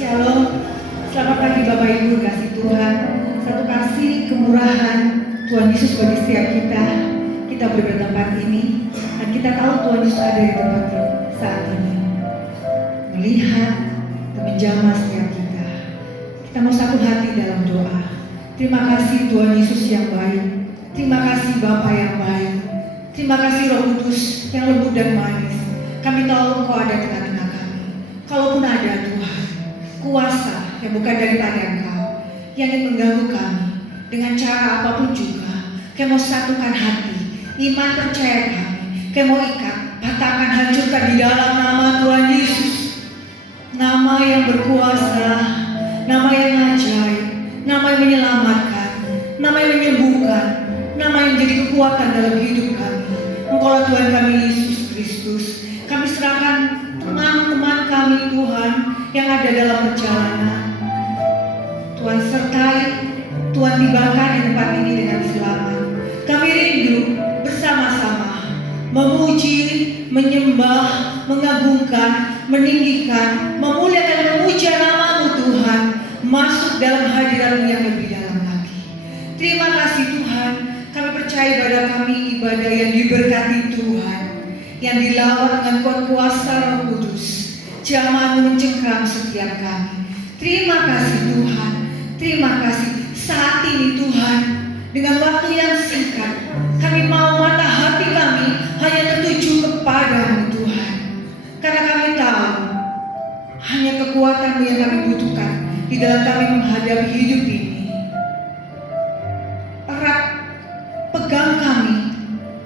Shalom, selamat pagi Bapak Ibu kasih Tuhan. Satu kasih kemurahan Tuhan Yesus bagi setiap kita. Kita berada di tempat ini dan kita tahu Tuhan Yesus ada di tempat ini saat ini, melihat dan menjamah setiap kita. Kita mau satu hati dalam doa. Terima kasih Tuhan Yesus yang baik. Terima kasih Bapa yang baik. Terima kasih Roh Kudus yang lembut dan manis. Kami tahu Engkau ada di tengah-tengah kami. Kalaupun ada Tuhan, kuasa yang bukan daripada Engkau yang ingin mengganggu kami dengan cara apapun juga, kami mau satukan hati, iman percaya kami, kami mau ikat, patahkan, hancurkan di dalam nama Tuhan Yesus. Nama yang berkuasa, nama yang ajaib, nama yang menyelamatkan, nama yang menyembuhkan, nama yang menjadi kekuatan dalam hidup kami. Engkaulah Tuhan kami Yesus Kristus. Kami serahkan teman-teman kami Tuhan yang ada dalam perjalanan. Tuhan sertai, Tuhan tibakan di tempat ini dengan selamat. Kami rindu bersama-sama memuji, menyembah, mengagungkan, meninggikan, memuliakan, memuja nama-Mu Tuhan, masuk dalam hadirat-Mu yang lebih dalam lagi. Terima kasih Tuhan, kami percaya pada kami ibadah yang diberkati Tuhan, yang dilawan dengan kuasa Roh Kudus. Jamah mencengkram setiap kami. Terima kasih Tuhan, terima kasih. Saat ini Tuhan, dengan waktu yang singkat, kami mau mata hati kami hanya tertuju kepada-Mu Tuhan. Karena kami tahu, hanya kekuatan-Mu yang kami butuhkan di dalam kami menghadapi hidup ini. Erat pegang kami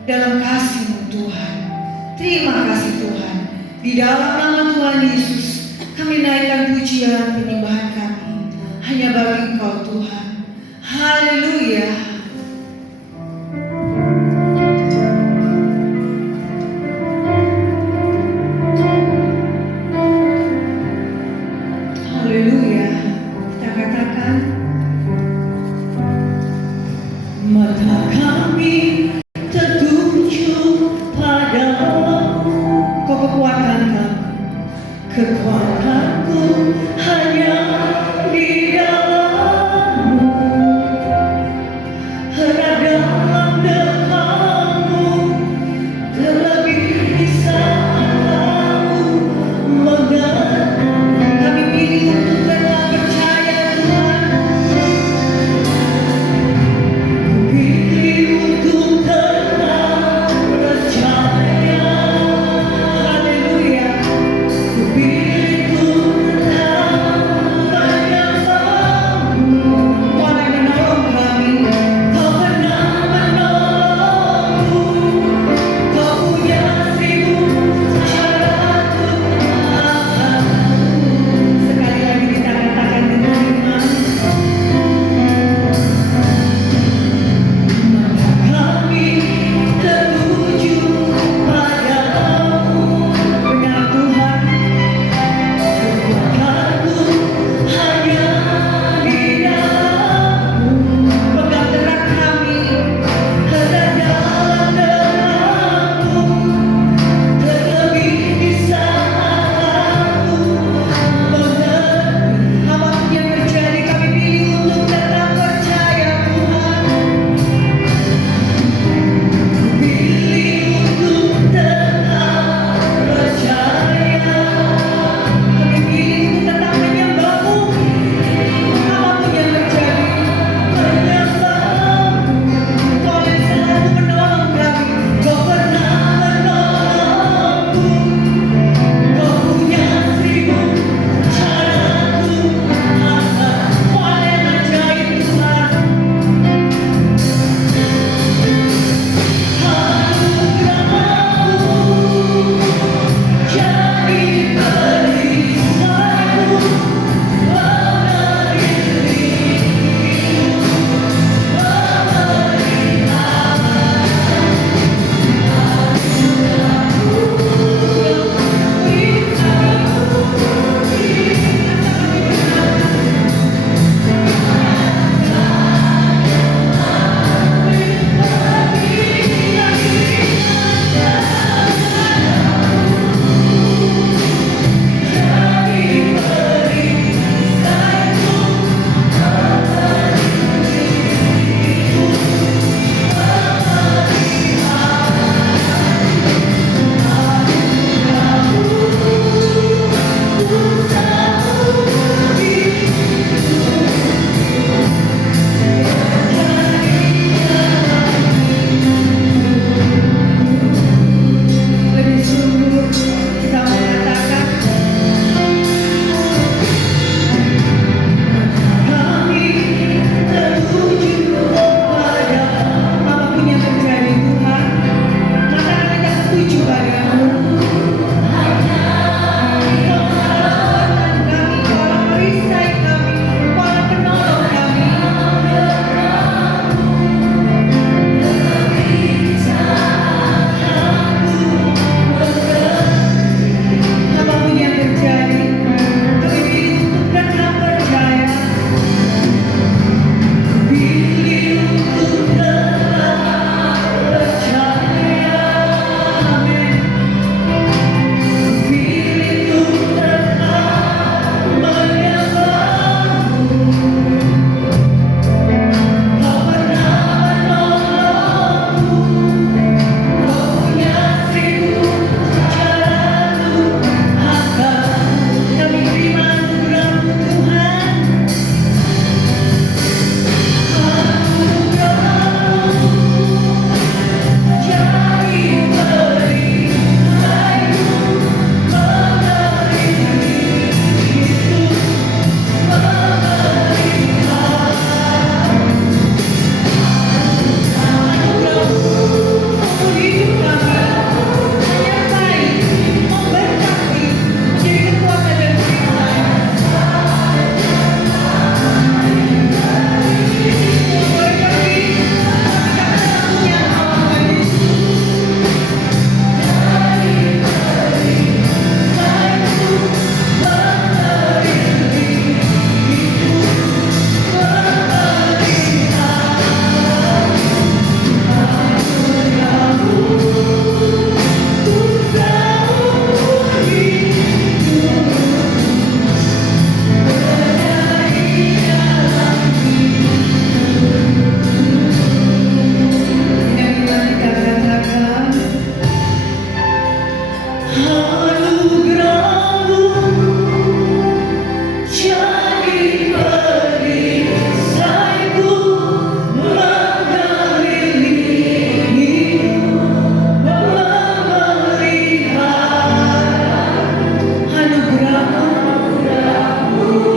dalam kasih-Mu Tuhan. Terima kasih Tuhan. Di dalam nama Tuhan Yesus, kami naikkan pujian penyembahan kami hanya bagi Engkau Tuhan. Haleluya. Haleluya. Kita katakan, mata kami tertuju padamu. Kau kekuatan kami, kekuatanku hanya di dalam-Mu. Harap dalam dekam-Mu, terlebih di saat Kamu mengerti. Kami pilih untuk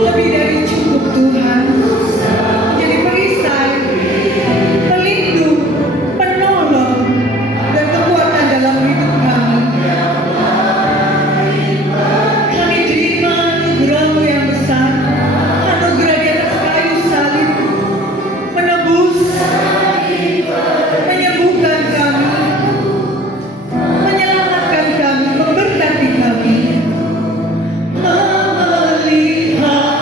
lebih dari cukup Tuhan. Jadi perisai, pelindung, penolong, dan kekuatan dalam hidup kami. Kami terima anugerah-Mu yang besar, anugerah di atas kayu salib, menebus, menyembuhkan kami, menyelamatkan kami, memberkati kami. Melihat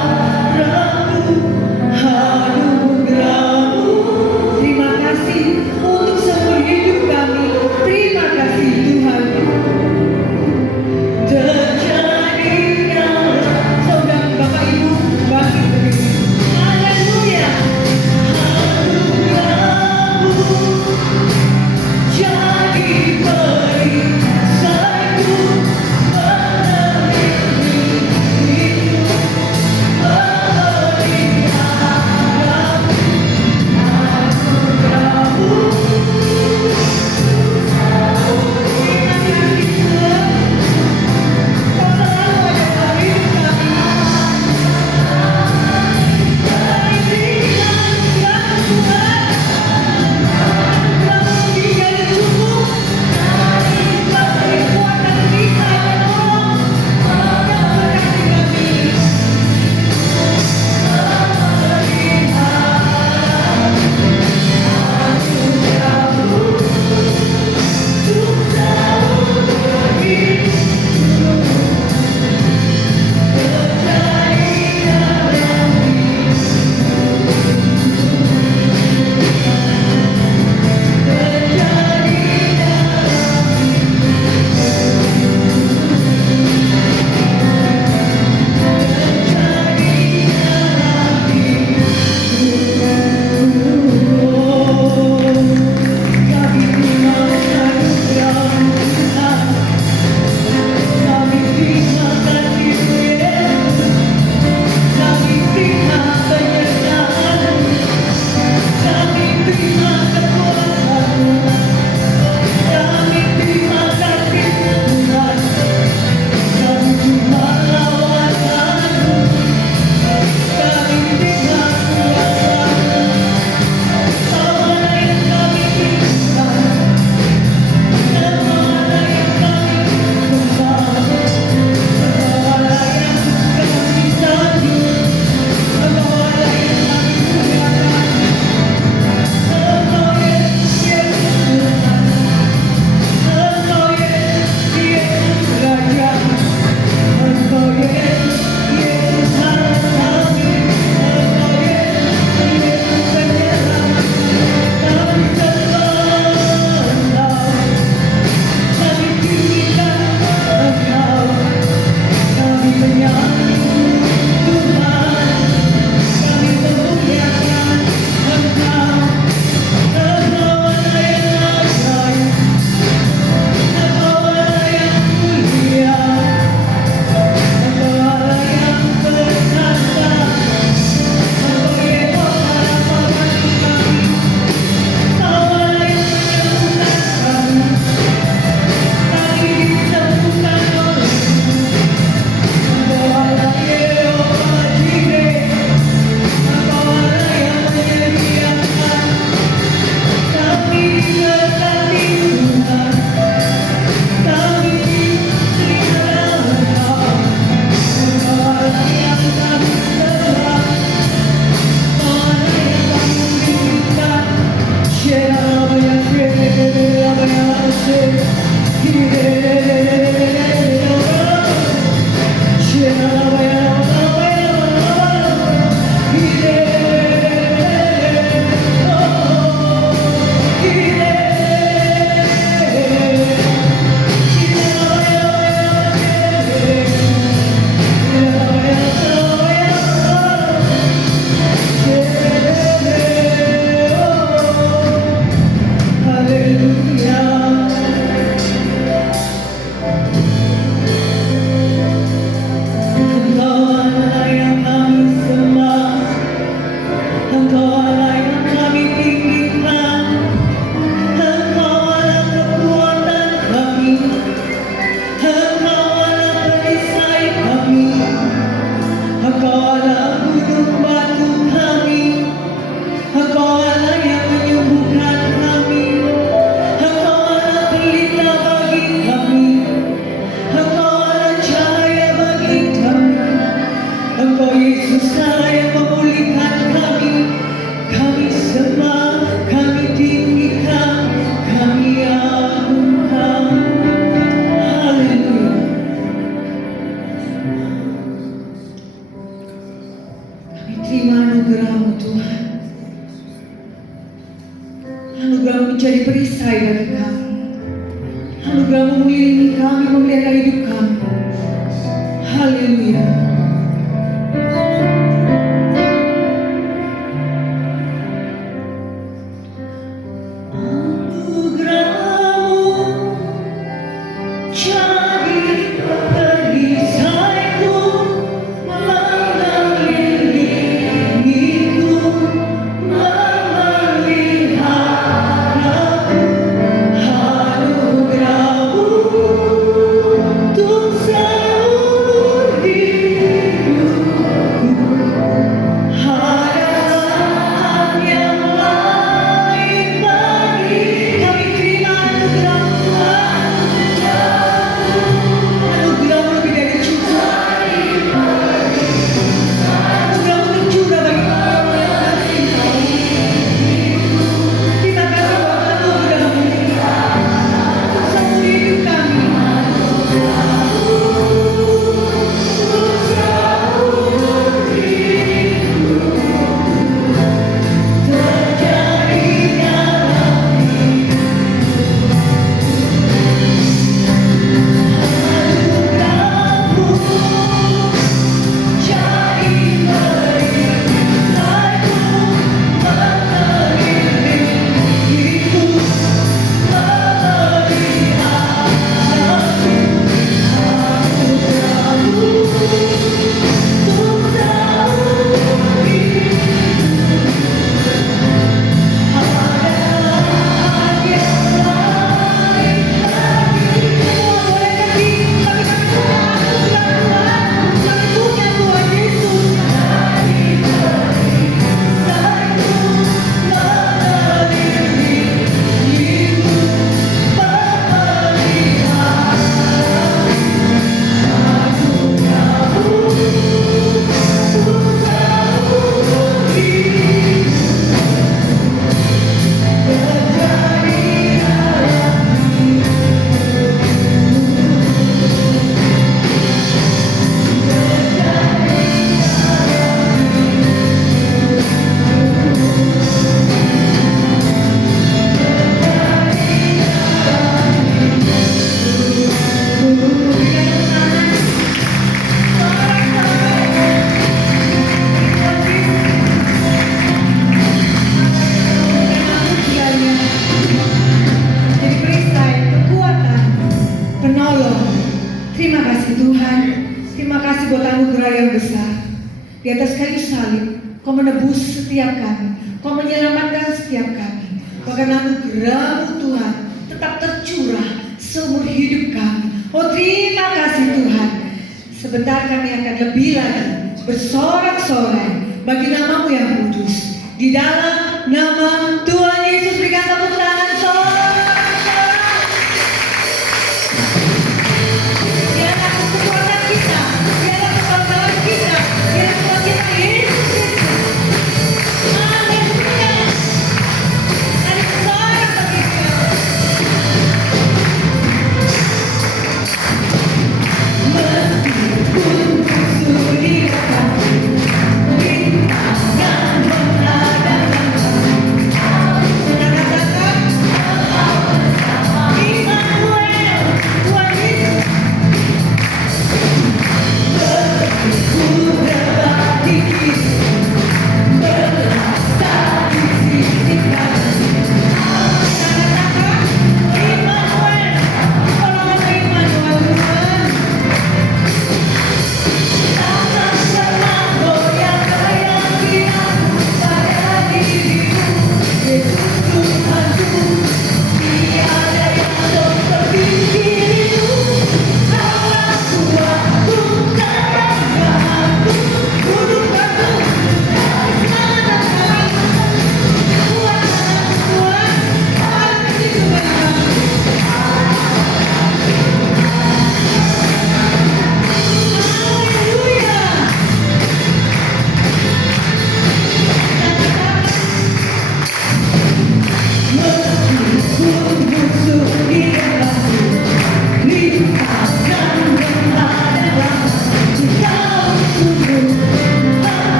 Di atas kayu salib, Kau menebus setiap kami, Kau menyelamatkan setiap kami. Bahkan anugerah-Mu Tuhan tetap tercurah seumur hidup kami. Oh terima kasih Tuhan. Sebentar kami akan lebih lagi bersorak-sorai bagi nama-Mu yang kudus. Di dalam nama Tuhan Yesus berikan tepuk tangan sorak-sorai. Biarlah kekuatan kita, biarlah kebanggaan kita, biarlah Tuhan kita Yesus Kristus. Haleluya. Ada sorak bagi Dia. Meskipun sudi kami rintangan menghadapkan Kau, katakan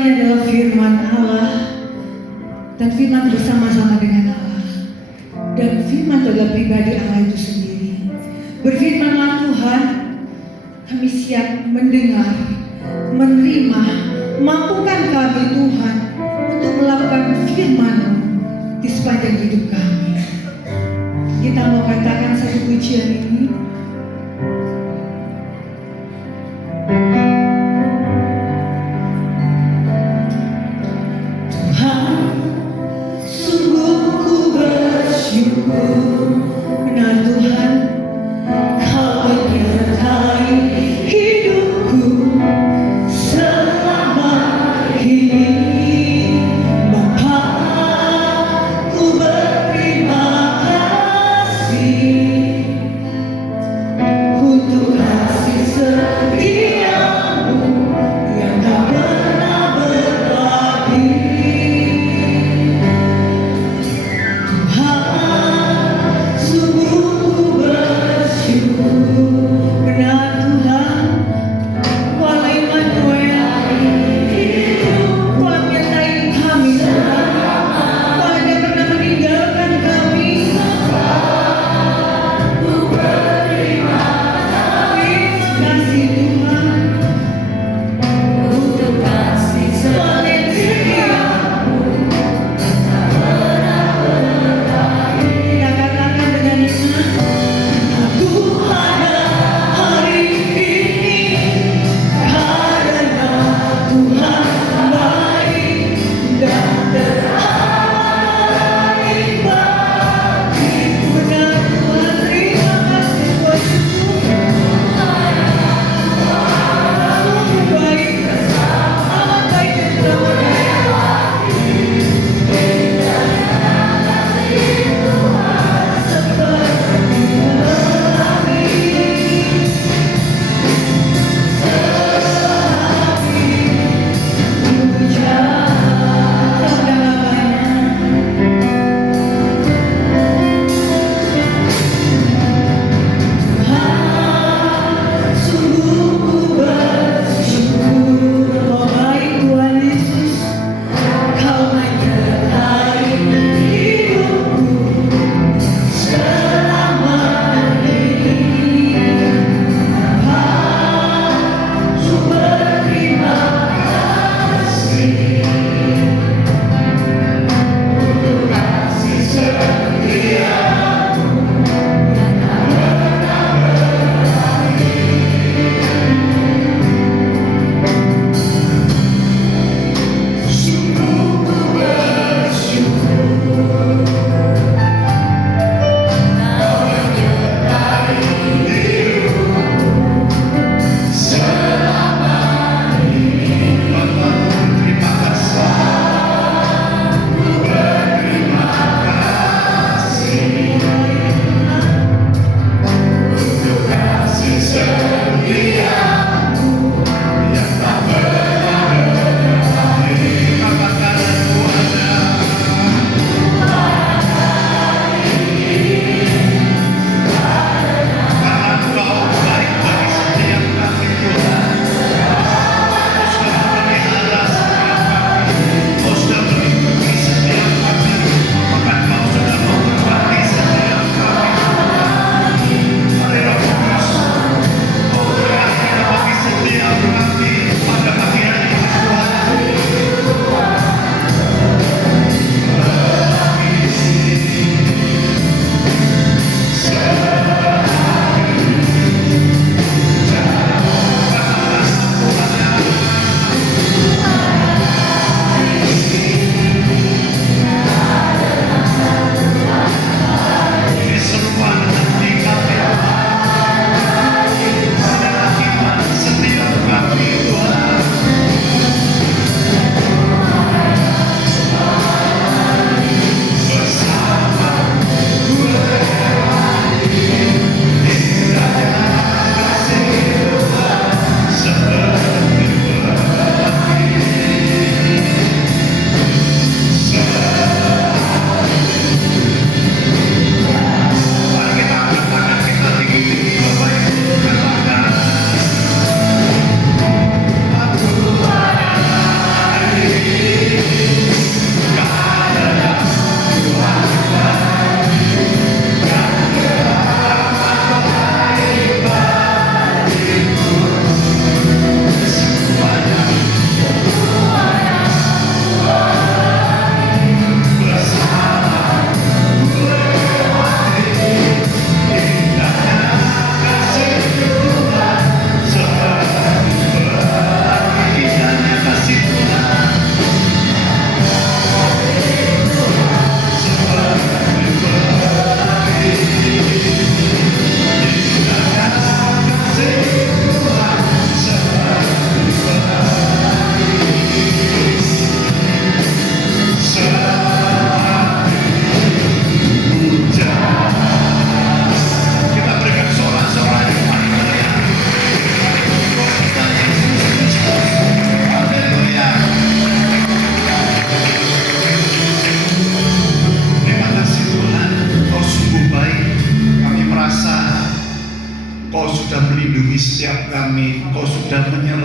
ini adalah firman Allah, dan firman bersama-sama dengan Allah, dan firman itu adalah pribadi Allah itu sendiri. Berfirmanlah Tuhan, kami siap mendengar, menerima. Mampukan kami Tuhan untuk melakukan firman-Mu di sepanjang hidup kami. Kita mau katakan satu pujian ini. Tuhan, sungguh ku bersyukur, benar Tuhan, Kau menyertai hidupku selama ini. Bapa, ku berterima kasih.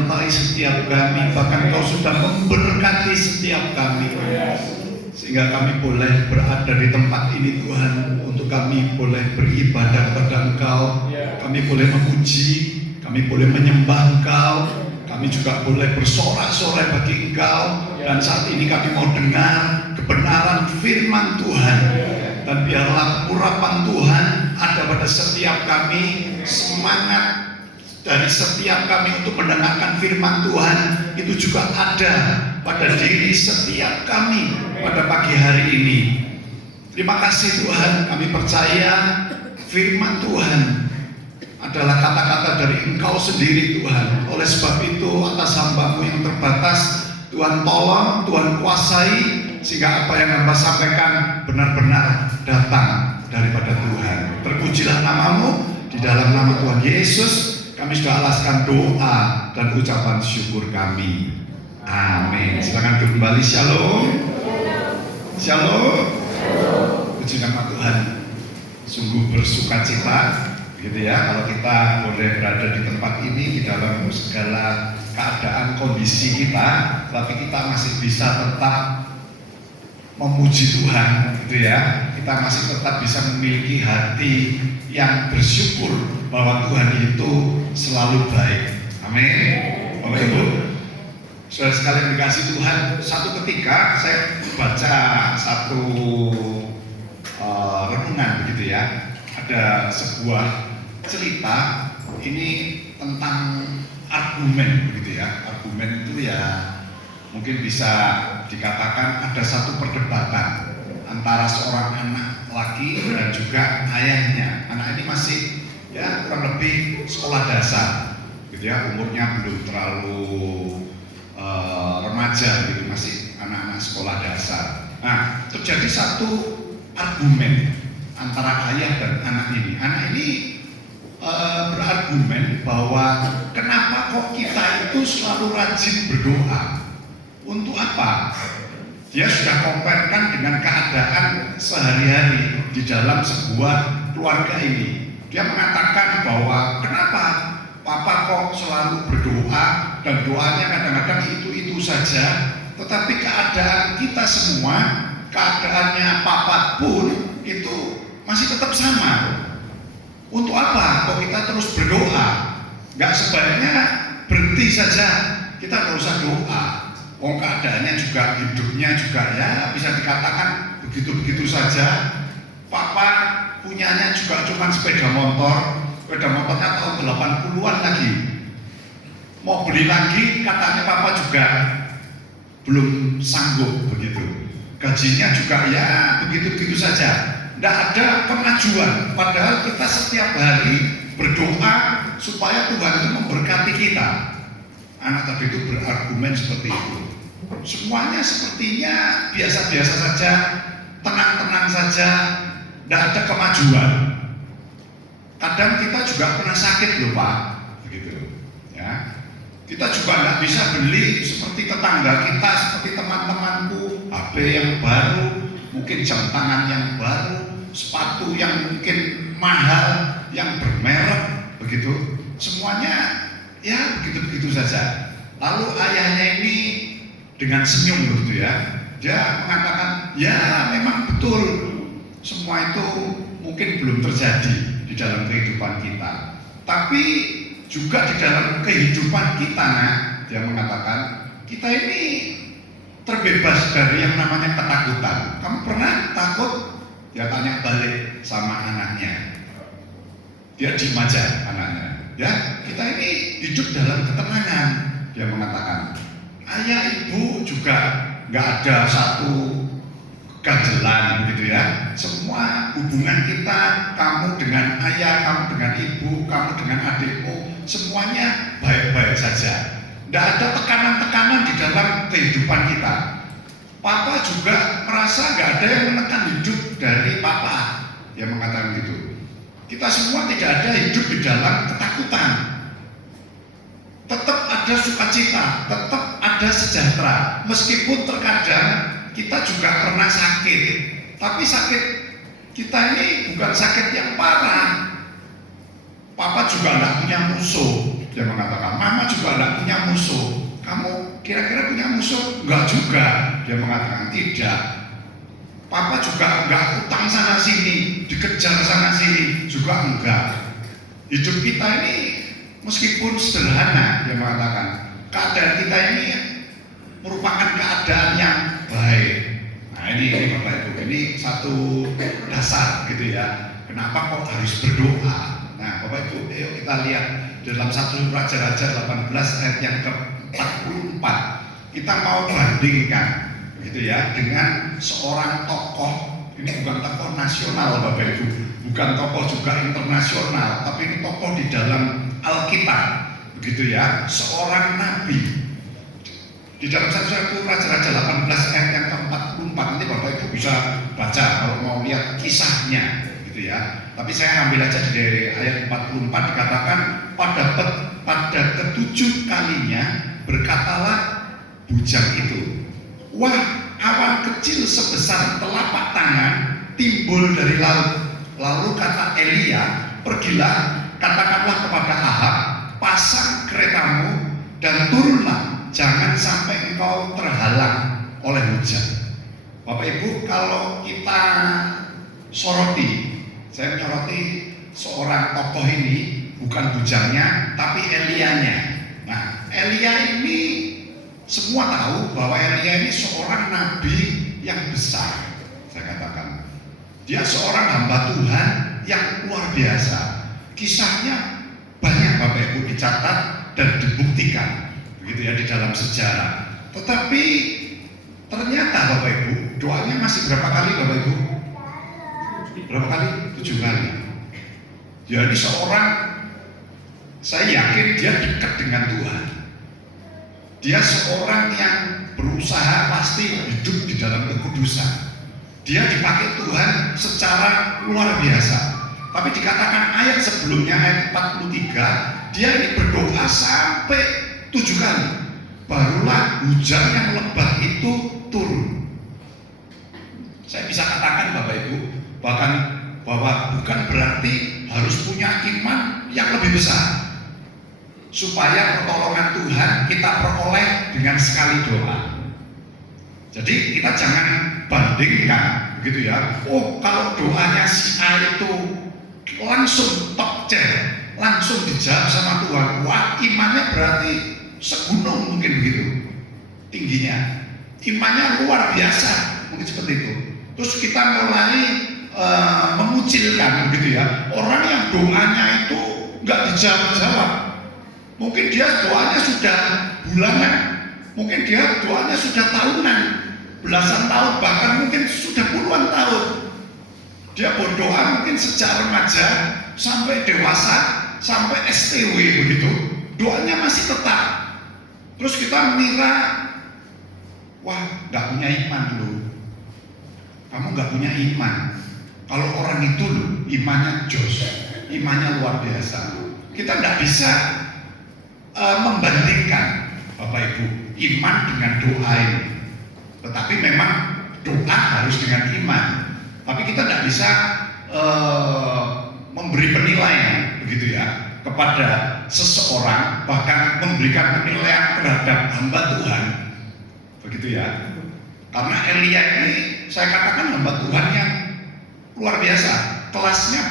menyertai setiap kami, bahkan Engkau sudah memberkati setiap kami, sehingga kami boleh berada di tempat ini Tuhan, untuk kami boleh beribadah kepada Engkau, kami boleh memuji, kami boleh menyembah Engkau, kami juga boleh bersorak-sorai bagi Engkau. Dan saat ini kami mau dengar kebenaran firman Tuhan, dan biarlah urapan Tuhan ada pada setiap kami, semangat dari setiap kami untuk mendengarkan firman Tuhan itu juga ada pada diri setiap kami pada pagi hari ini. Terima kasih Tuhan, kami percaya firman Tuhan adalah kata-kata dari Engkau sendiri Tuhan. Oleh sebab itu atas hamba-Mu yang terbatas, Tuhan tolong, Tuhan kuasai, sehingga apa yang hamba sampaikan benar-benar datang daripada Tuhan. Terpujilah nama-Mu, di dalam nama Tuhan Yesus kami sudah alaskan doa dan ucapan syukur kami. Amin. Silakan kembali. Shalom. Shalom. Puji nama Tuhan. Sungguh bersuka cita, gitu ya, kalau kita boleh berada di tempat ini di dalam segala keadaan kondisi kita, tapi kita masih bisa tetap memuji Tuhan, gitu ya. Kita masih tetap bisa memiliki hati yang bersyukur bahwa Tuhan itu selalu baik. Amin. Bapak Ibu, saudara sekalian dikasih Tuhan, satu ketika saya baca satu renungan, begitu ya. Ada sebuah cerita ini tentang argumen, begitu ya. Argumen itu ya mungkin bisa dikatakan ada satu perdebatan antara seorang anak laki dan juga ayahnya. Anak ini masih ya kurang lebih sekolah dasar, gitu ya, umurnya belum terlalu remaja, gitu, masih anak-anak sekolah dasar. Nah, terjadi satu argumen antara ayah dan anak ini. Anak ini berargumen bahwa kenapa kok kita itu selalu rajin berdoa? Untuk apa? Dia sudah komparkan dengan keadaan sehari-hari di dalam sebuah keluarga ini. Dia mengatakan bahwa kenapa Papa kok selalu berdoa dan doanya kadang-kadang itu saja, tetapi keadaan kita semua, keadaannya Papa pun itu masih tetap sama. Untuk apa kok kita terus berdoa? Gak sebaiknya berhenti saja, kita nggak usah doa. Wong keadaannya juga, hidupnya juga ya bisa dikatakan begitu-begitu saja. Papa punyanya juga cuma sepeda motornya tahun 80-an lagi. Mau beli lagi katanya Papa juga belum sanggup, begitu. Gajinya juga ya begitu-begitu saja. Tidak ada kemajuan, padahal kita setiap hari berdoa supaya Tuhan itu memberkati kita. Anak tadi itu berargumen seperti itu. Semuanya sepertinya biasa-biasa saja, tenang-tenang saja, tidak ada kemajuan. Kadang kita juga pernah sakit loh Pak, begitu. Ya, kita juga nggak bisa beli seperti tetangga kita, seperti teman-temanku, HP yang baru, mungkin jam tangan yang baru, sepatu yang mungkin mahal, yang bermerek, begitu. Semuanya ya begitu-begitu saja. Lalu ayahnya ini dengan senyum begitu ya, dia mengatakan ya memang betul semua itu mungkin belum terjadi di dalam kehidupan kita, tapi juga di dalam kehidupan kita, dia mengatakan kita ini terbebas dari yang namanya ketakutan. Kamu pernah takut? Dia tanya balik sama anaknya. Dia diem aja anaknya. Ya, kita ini hidup dalam ketenangan. Dia mengatakan, ayah ibu juga nggak ada satu keganjelan begitu ya. Semua hubungan kita, kamu dengan ayah, kamu dengan ibu, kamu dengan adikmu, semuanya baik-baik saja. Tidak ada tekanan-tekanan di dalam kehidupan kita. Papa juga merasa nggak ada yang menekan hidup dari Papa. Dia mengatakan gitu. Kita semua tidak ada hidup di dalam ketakutan. Tetap ada sukacita, tetap ada sejahtera. Meskipun terkadang kita juga pernah sakit, tapi sakit kita ini bukan sakit yang parah. Papa juga nggak punya musuh, Dia mengatakan, mama juga tidak punya musuh. Kamu kira-kira punya musuh? Enggak juga. Dia mengatakan, tidak. Papa juga enggak utang sana sini, dikejar sana sini, juga enggak. Hidup kita ini meskipun sederhana, dia mengatakan, keadaan kita ini merupakan keadaan yang baik. Nah ini Bapak Ibu, ini satu dasar gitu ya. Kenapa kok harus berdoa? Nah Bapak Ibu, yuk kita lihat dalam 1 Raja-Raja 18 ayat yang ke-44. Kita mau bandingkan gitu ya dengan seorang tokoh. Ini bukan tokoh nasional Bapak Ibu, bukan tokoh juga internasional, tapi ini tokoh di dalam Alkitab, begitu ya, seorang nabi. Di dalam 1 Raja-Raja 18 ayat yang ke-44, nanti Bapak Ibu bisa baca kalau mau lihat kisahnya, gitu ya. Tapi saya ambil aja dari ayat 44, dikatakan pada ketujuh kalinya berkatalah bujang itu, wah, awan kecil sebesar telapak tangan timbul dari laut. Lalu kata Elia, pergilah, katakanlah kepada Ahab, pasang keretamu dan turunlah, jangan sampai engkau terhalang oleh hujan. Bapak Ibu, kalau kita soroti, saya menyoroti seorang tokoh ini, bukan bujangnya, tapi Elianya. Nah, Elia ini semua tahu bahwa Elia ini seorang nabi yang besar, saya katakan. Dia seorang hamba Tuhan yang luar biasa. Kisahnya banyak Bapak Ibu dicatat dan dibuktikan, begitu ya, di dalam sejarah. Tetapi ternyata Bapak Ibu, doanya masih berapa kali Bapak Ibu? Berapa kali? 7 kali. Jadi seorang, saya yakin dia dekat dengan Tuhan. Dia seorang yang berusaha pasti hidup di dalam kekudusan. Dia dipakai Tuhan secara luar biasa. Tapi dikatakan ayat sebelumnya, ayat 43, dia ini berdoa sampai 7 kali. Barulah hujan yang lebat itu turun. Saya bisa katakan Bapak Ibu, bahkan bahwa bukan berarti harus punya iman yang lebih besar supaya pertolongan Tuhan kita peroleh dengan sekali doa. Jadi kita jangan bandingkan begitu ya. Oh, kalau doanya si A itu langsung top chair, langsung dijawab sama Tuhan, wah imannya berarti segunung mungkin begitu tingginya, imannya luar biasa mungkin seperti itu. Terus kita mulai mengucilkan begitu ya, orang yang doanya itu nggak dijawab-jawab. Mungkin dia doanya sudah bulanan, mungkin dia doanya sudah tahunan, belasan tahun, bahkan mungkin sudah puluhan tahun. Dia berdoa mungkin sejak remaja sampai dewasa, sampai STW begitu, doanya masih tetap. Terus kita mengira, wah nggak punya iman loh, kamu nggak punya iman. Kalau orang itu loh, imannya jos, imannya luar biasa. Kita nggak bisa membandingkan Bapak Ibu iman dengan doa ini. Tetapi memang doa harus dengan iman. Tapi kita tidak bisa memberi penilaian begitu ya kepada seseorang, bahkan memberikan penilaian terhadap hamba Tuhan, begitu ya. Karena Elia ini saya katakan hamba Tuhan yang luar biasa. Kelasnya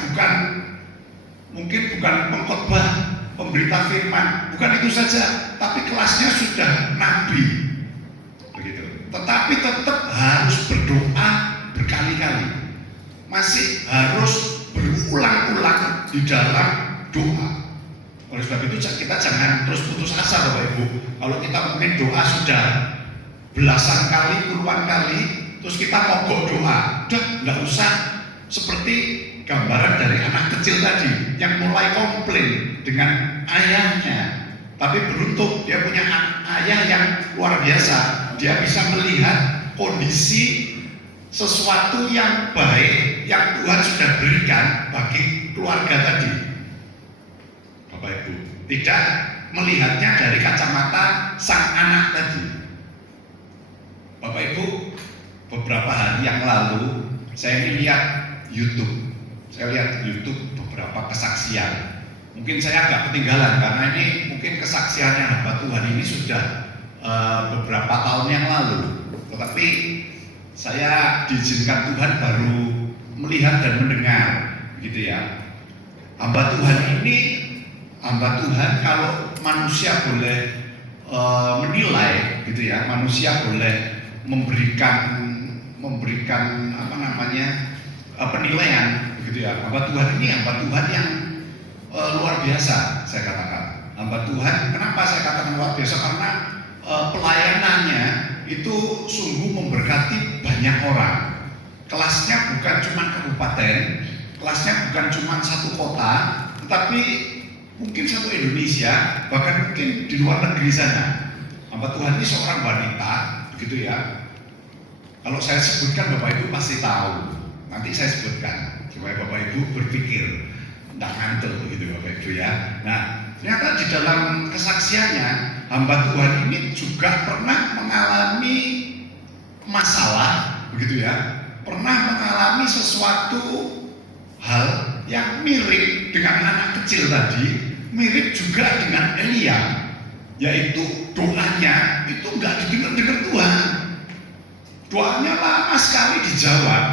mungkin bukan pengkhotbah, pemberita firman, bukan itu saja, tapi kelasnya sudah nabi, begitu. Tetapi tetap harus berdoa berkali-kali, masih harus berulang-ulang di dalam doa. Oleh sebab itu kita jangan terus putus asa Bapak Ibu. Kalau kita mungkin doa sudah belasan kali, puluhan kali, terus kita mogok doa, udah nggak usah seperti gambaran dari anak kecil tadi yang mulai komplain dengan ayahnya. Tapi beruntung dia punya ayah yang luar biasa. Dia bisa melihat kondisi sesuatu yang baik yang Tuhan sudah berikan bagi keluarga tadi. Bapak Ibu, tidak melihatnya dari kacamata sang anak tadi. Bapak Ibu, beberapa hari yang lalu saya lihat YouTube beberapa kesaksian Mungkin saya agak ketinggalan karena ini mungkin kesaksiannya hamba Tuhan ini sudah beberapa tahun yang lalu. Tetapi saya diizinkan Tuhan baru melihat dan mendengar, gitu ya. Hamba Tuhan ini, hamba Tuhan kalau manusia boleh menilai, gitu ya, manusia boleh memberikan apa namanya penilaian, gitu ya. Hamba Tuhan ini hamba Tuhan yang luar biasa, saya katakan. Hamba Tuhan, kenapa saya katakan luar biasa? Karena pelayanannya itu sungguh memberkati banyak orang. Kelasnya bukan cuma kabupaten, kelasnya bukan cuma satu kota, tetapi mungkin satu Indonesia, bahkan mungkin di luar negeri sana. Hamba Tuhan ini seorang wanita, begitu ya. Kalau saya sebutkan Bapak Ibu pasti tahu. Nanti saya sebutkan supaya Bapak Ibu berpikir, tidak ngantel begitu Bapak Ibu ya. Nah, ternyata di dalam kesaksiannya hamba Tuhan ini juga pernah mengalami masalah, begitu ya. Pernah mengalami sesuatu hal yang mirip dengan anak kecil tadi, mirip juga dengan Elia, yaitu doanya itu nggak didengar Tuhan. Doanya lama sekali dijawab,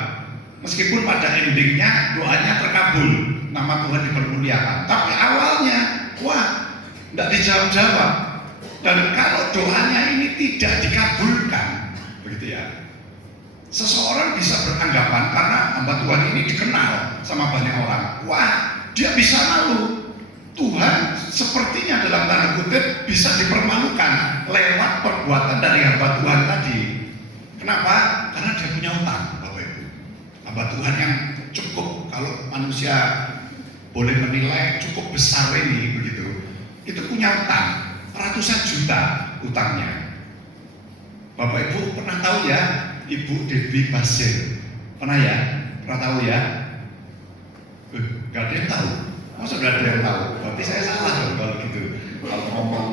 meskipun pada endingnya doanya terkabul, nama Tuhan dipermuliakan. Tapi awalnya, wah, nggak dijawab-jawab. Dan kalau doanya ini tidak dikabulkan, begitu ya, seseorang bisa beranggapan karena hamba Tuhan ini dikenal sama banyak orang, wah, dia bisa malu. Tuhan sepertinya dalam tanda kutip bisa dipermalukan lewat perbuatan dari hamba Tuhan tadi. Kenapa? Karena dia punya utang, Bapak Ibu. Hamba Tuhan yang cukup, kalau manusia boleh menilai cukup besar ini, begitu, itu punya utang ratusan juta utangnya. Bapak Ibu pernah tahu ya Ibu Debbie Basir? Pernah ya? Pernah tahu ya? Gak ada yang tahu. Masa gak ada yang tahu? Berarti saya salah dong kalau gitu. Kalau ngomong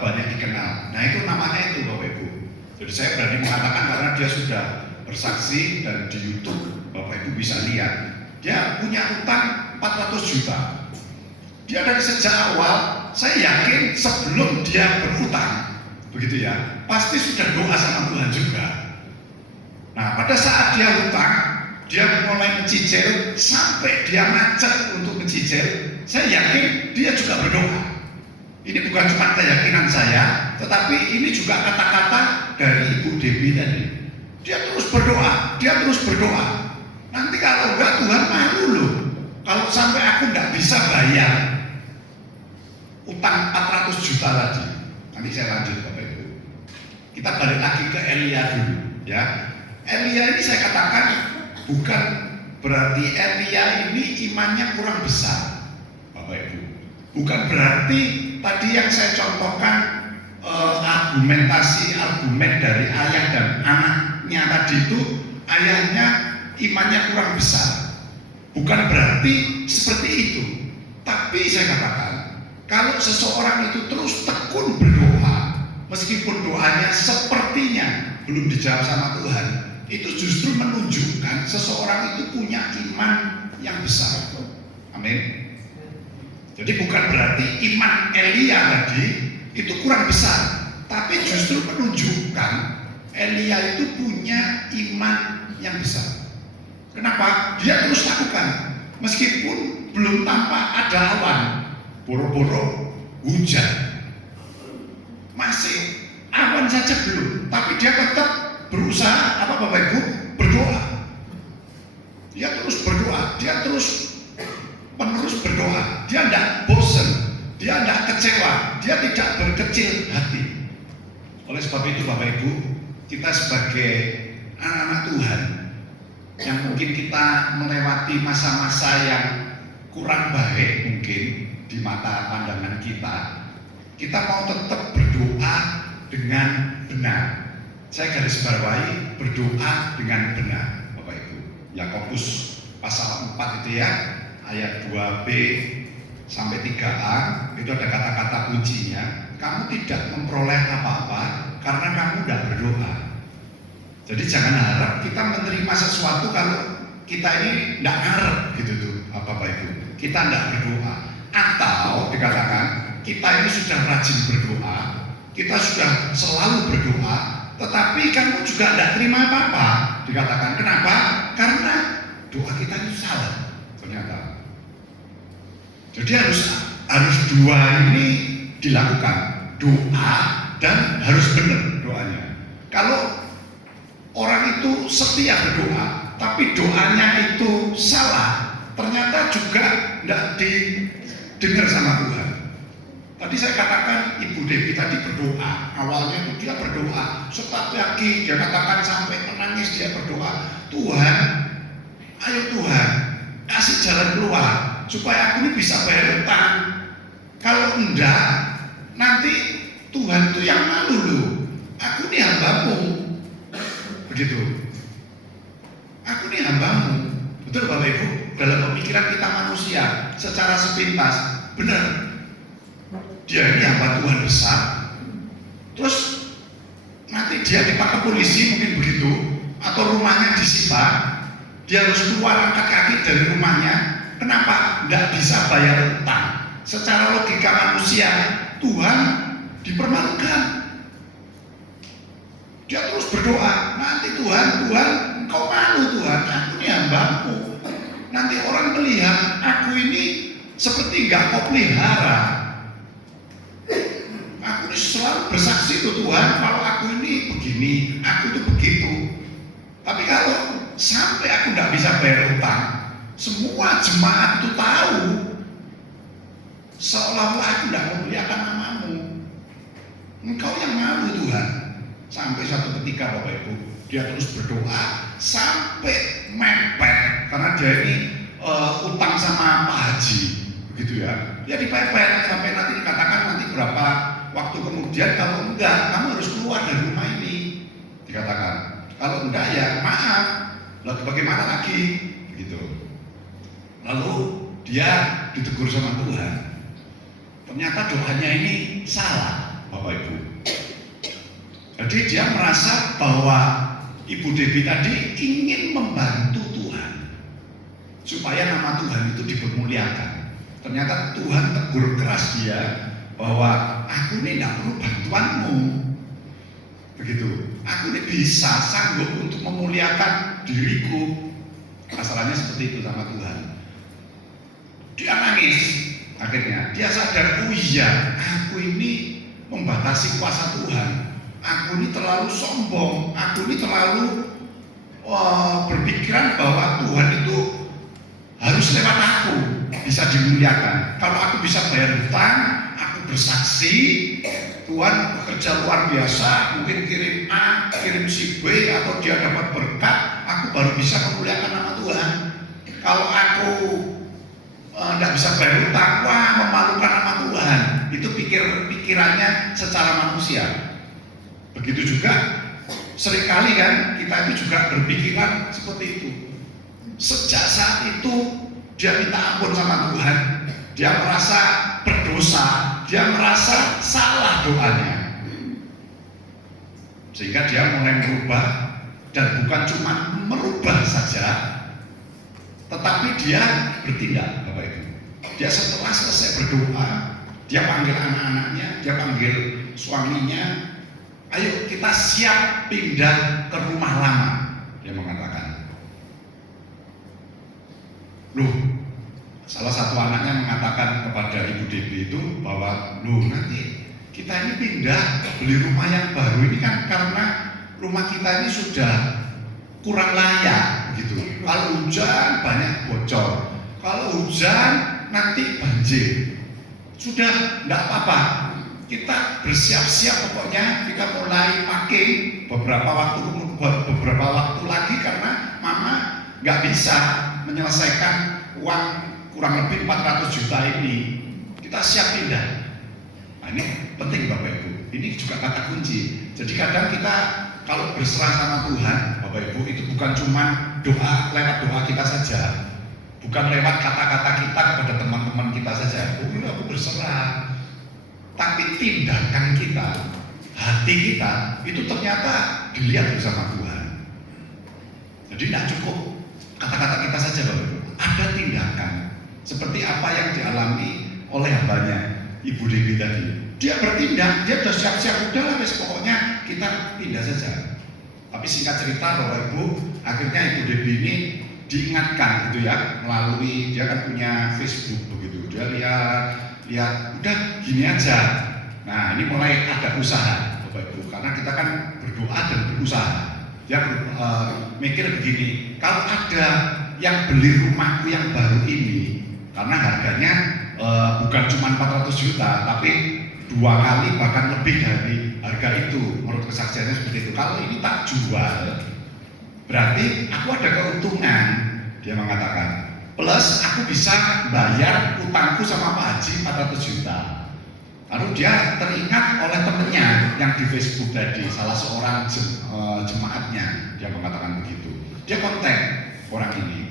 banyak dikenal. Nah itu namanya itu Bapak Ibu. Jadi saya berani mengatakan karena dia sudah bersaksi dan di YouTube Bapak Ibu bisa lihat. Dia punya utang 400 juta. Dia dari sejak awal, saya yakin sebelum dia berutang, begitu ya, pasti sudah doa sama Tuhan juga. Nah, pada saat dia hutang, dia mulai mencicil sampai dia macet untuk mencicil. Saya yakin dia juga berdoa. Ini bukan cuma keyakinan saya, tetapi ini juga kata-kata dari Ibu Debbie tadi. Dia terus berdoa, dia terus berdoa. Nanti kalau enggak Tuhan malu loh. Kalau sampai aku enggak bisa bayar utang 400 juta tadi. Nanti saya lanjut Bapak Ibu. Kita balik lagi ke Elia dulu ya. Elia ini saya katakan bukan berarti Elia ini imannya kurang besar, Bapak Ibu. Bukan berarti tadi yang saya contohkan argumen dari ayah dan anaknya tadi itu, ayahnya imannya kurang besar. Bukan berarti seperti itu. Tapi saya katakan, kalau seseorang itu terus tekun berdoa, meskipun doanya sepertinya belum dijawab sama Tuhan, itu justru menunjukkan seseorang itu punya iman yang besar. Amin. Jadi bukan berarti iman Elia tadi itu kurang besar, tapi justru menunjukkan Elia itu punya iman yang besar. Kenapa? Dia terus lakukan, meskipun belum tampak ada awan, boro-boro hujan, masih awan saja belum, tapi dia tetap berusaha apa Bapak Ibu? Berdoa. Dia terus berdoa, dia terus penerus berdoa. Dia tidak bosan, dia tidak kecewa, dia tidak berkecil hati. Oleh sebab itu Bapak Ibu, kita sebagai anak-anak Tuhan yang mungkin kita melewati masa-masa yang kurang baik mungkin di mata pandangan kita mau tetap berdoa dengan benar. Saya garis bawahi berdoa dengan benar, Bapak Ibu. Yakobus pasal 4 itu ya, ayat 2b sampai 3a, itu ada kata-kata kuncinya. Kamu tidak memperoleh apa-apa karena kamu tidak berdoa. Jadi jangan harap kita menerima sesuatu kalau kita ini tidak ngarep gitu tuh, Bapak Ibu. Kita tidak berdoa. Atau dikatakan kita ini sudah rajin berdoa, kita sudah selalu berdoa, tetapi kamu juga tidak terima apa-apa. Dikatakan kenapa? Karena doa kita itu salah ternyata. Jadi harus dua ini dilakukan, doa dan harus benar doanya. Kalau orang itu setia berdoa, tapi doanya itu salah, ternyata juga tidak didengar sama Tuhan. Tadi saya katakan Ibu Devi tadi berdoa, awalnya itu dia berdoa, setelah pagi dia katakan sampai menangis dia berdoa, Tuhan, ayo Tuhan, kasih jalan keluar supaya aku ini bisa bayar utang. Kalau enggak, nanti Tuhan itu yang malu loh. Aku ini hambamu, begitu. Aku ini hambamu, betul Bapak Ibu. Dalam pemikiran kita manusia, secara sepintas, benar. Dia ini hamba Tuhan besar. Terus nanti dia dipakai polisi mungkin begitu, atau rumahnya disita, dia harus keluar angkat kaki dari rumahnya. Kenapa? Nggak bisa bayar utang. Secara logika manusia, Tuhan dipermalukan. Dia terus berdoa, nanti Tuhan, engkau malu Tuhan, aku ini hambamu. Nanti orang melihat aku ini seperti nggak kau pelihara. Aku ini selalu bersaksi tuh Tuhan, kalau aku ini begini, aku itu begitu. Tapi kalau sampai aku nggak bisa bayar utang, semua jemaat itu tahu, seolah-olah aku tidak memuliakan namamu. Engkau yang malu Tuhan. Sampai satu ketika Bapak Ibu, dia terus berdoa sampai mepet karena dia ini utang sama Pak Haji, begitu ya. Dia dipepet sampai nanti dikatakan nanti berapa waktu kemudian, kalau enggak kamu harus keluar dari rumah ini, dikatakan. Kalau enggak ya maaf. Lalu bagaimana lagi, begitu. Lalu dia ditegur sama Tuhan. Ternyata doanya ini salah, Bapak Ibu. Jadi dia merasa bahwa Ibu Devi tadi ingin membantu Tuhan supaya nama Tuhan itu dipermuliakan. Ternyata Tuhan tegur keras dia bahwa aku ini tidak perlu bantuanmu, begitu. Aku ini bisa sanggup untuk memuliakan diriku. Masalahnya seperti itu sama Tuhan. Dia nangis. Akhirnya dia sadar, oh iya, aku ini membatasi kuasa Tuhan. Aku ini terlalu sombong, aku ini terlalu berpikiran bahwa Tuhan itu harus lewat aku bisa dimuliakan. Kalau aku bisa bayar hutang, aku bersaksi, Tuhan bekerja luar biasa, mungkin kirim A, kirim si B, atau dia dapat berkat, aku baru bisa memuliakan nama Tuhan. Kalau aku tidak bisa bayar hutang, wah memalukan nama Tuhan. Itu pikirannya secara manusia. Begitu juga seringkali kan kita itu juga berpikiran seperti itu. Sejak saat itu dia minta ampun sama Tuhan, dia merasa berdosa, dia merasa salah doanya, sehingga dia mulai merubah. Dan bukan cuma merubah saja, tetapi dia bertindak, Bapak Ibu. Dia setelah selesai berdoa, dia panggil anak-anaknya, dia panggil suaminya, ayo kita siap pindah ke rumah lama. Dia mengatakan, loh, salah satu anaknya mengatakan kepada Ibu Devi itu bahwa, loh nanti kita ini pindah beli rumah yang baru ini kan karena rumah kita ini sudah kurang layak gitu. Kalau hujan banyak bocor, kalau hujan nanti banjir. Sudah tidak apa-apa, kita bersiap-siap pokoknya kita mulai pakai beberapa waktu lagi karena mama nggak bisa menyelesaikan uang kurang lebih 400 juta ini. Kita siap pindah. Nah, ini penting Bapak Ibu. Ini juga kata kunci. Jadi kadang kita kalau berserah sama Tuhan, Bapak Ibu, itu bukan cuma doa, lewat doa kita saja, bukan lewat kata-kata kita kepada teman-teman kita saja. Oh, aku berserah. Tapi tindakan kita, hati kita, itu ternyata dilihat bersama Tuhan. Jadi tidak cukup kata-kata kita saja, Bapak Ibu. Ada tindakan seperti apa yang dialami oleh hambanya, Ibu Dewi tadi. Dia bertindak, dia sudah siap-siap, udah lah pokoknya kita pindah saja. Tapi singkat cerita Bapak Ibu, akhirnya Ibu Dewi ini diingatkan gitu ya, melalui dia kan punya Facebook begitu. Dia lihat udah gini aja. Nah ini mulai ada usaha Bapak Ibu, karena kita kan berdoa dan berusaha. Dia mikir begini, kalau ada yang beli rumahku yang baru ini, karena harganya bukan cuma 400 juta, tapi 2 kali bahkan lebih dari harga itu, menurut kesaksiannya seperti itu. Kalau ini tak jual, berarti aku ada keuntungan, dia mengatakan. Plus aku bisa bayar utangku sama Pak Haji 400 juta. Lalu dia teringat oleh temennya yang di Facebook tadi, salah seorang jemaatnya, dia mengatakan begitu. Dia kontak orang ini.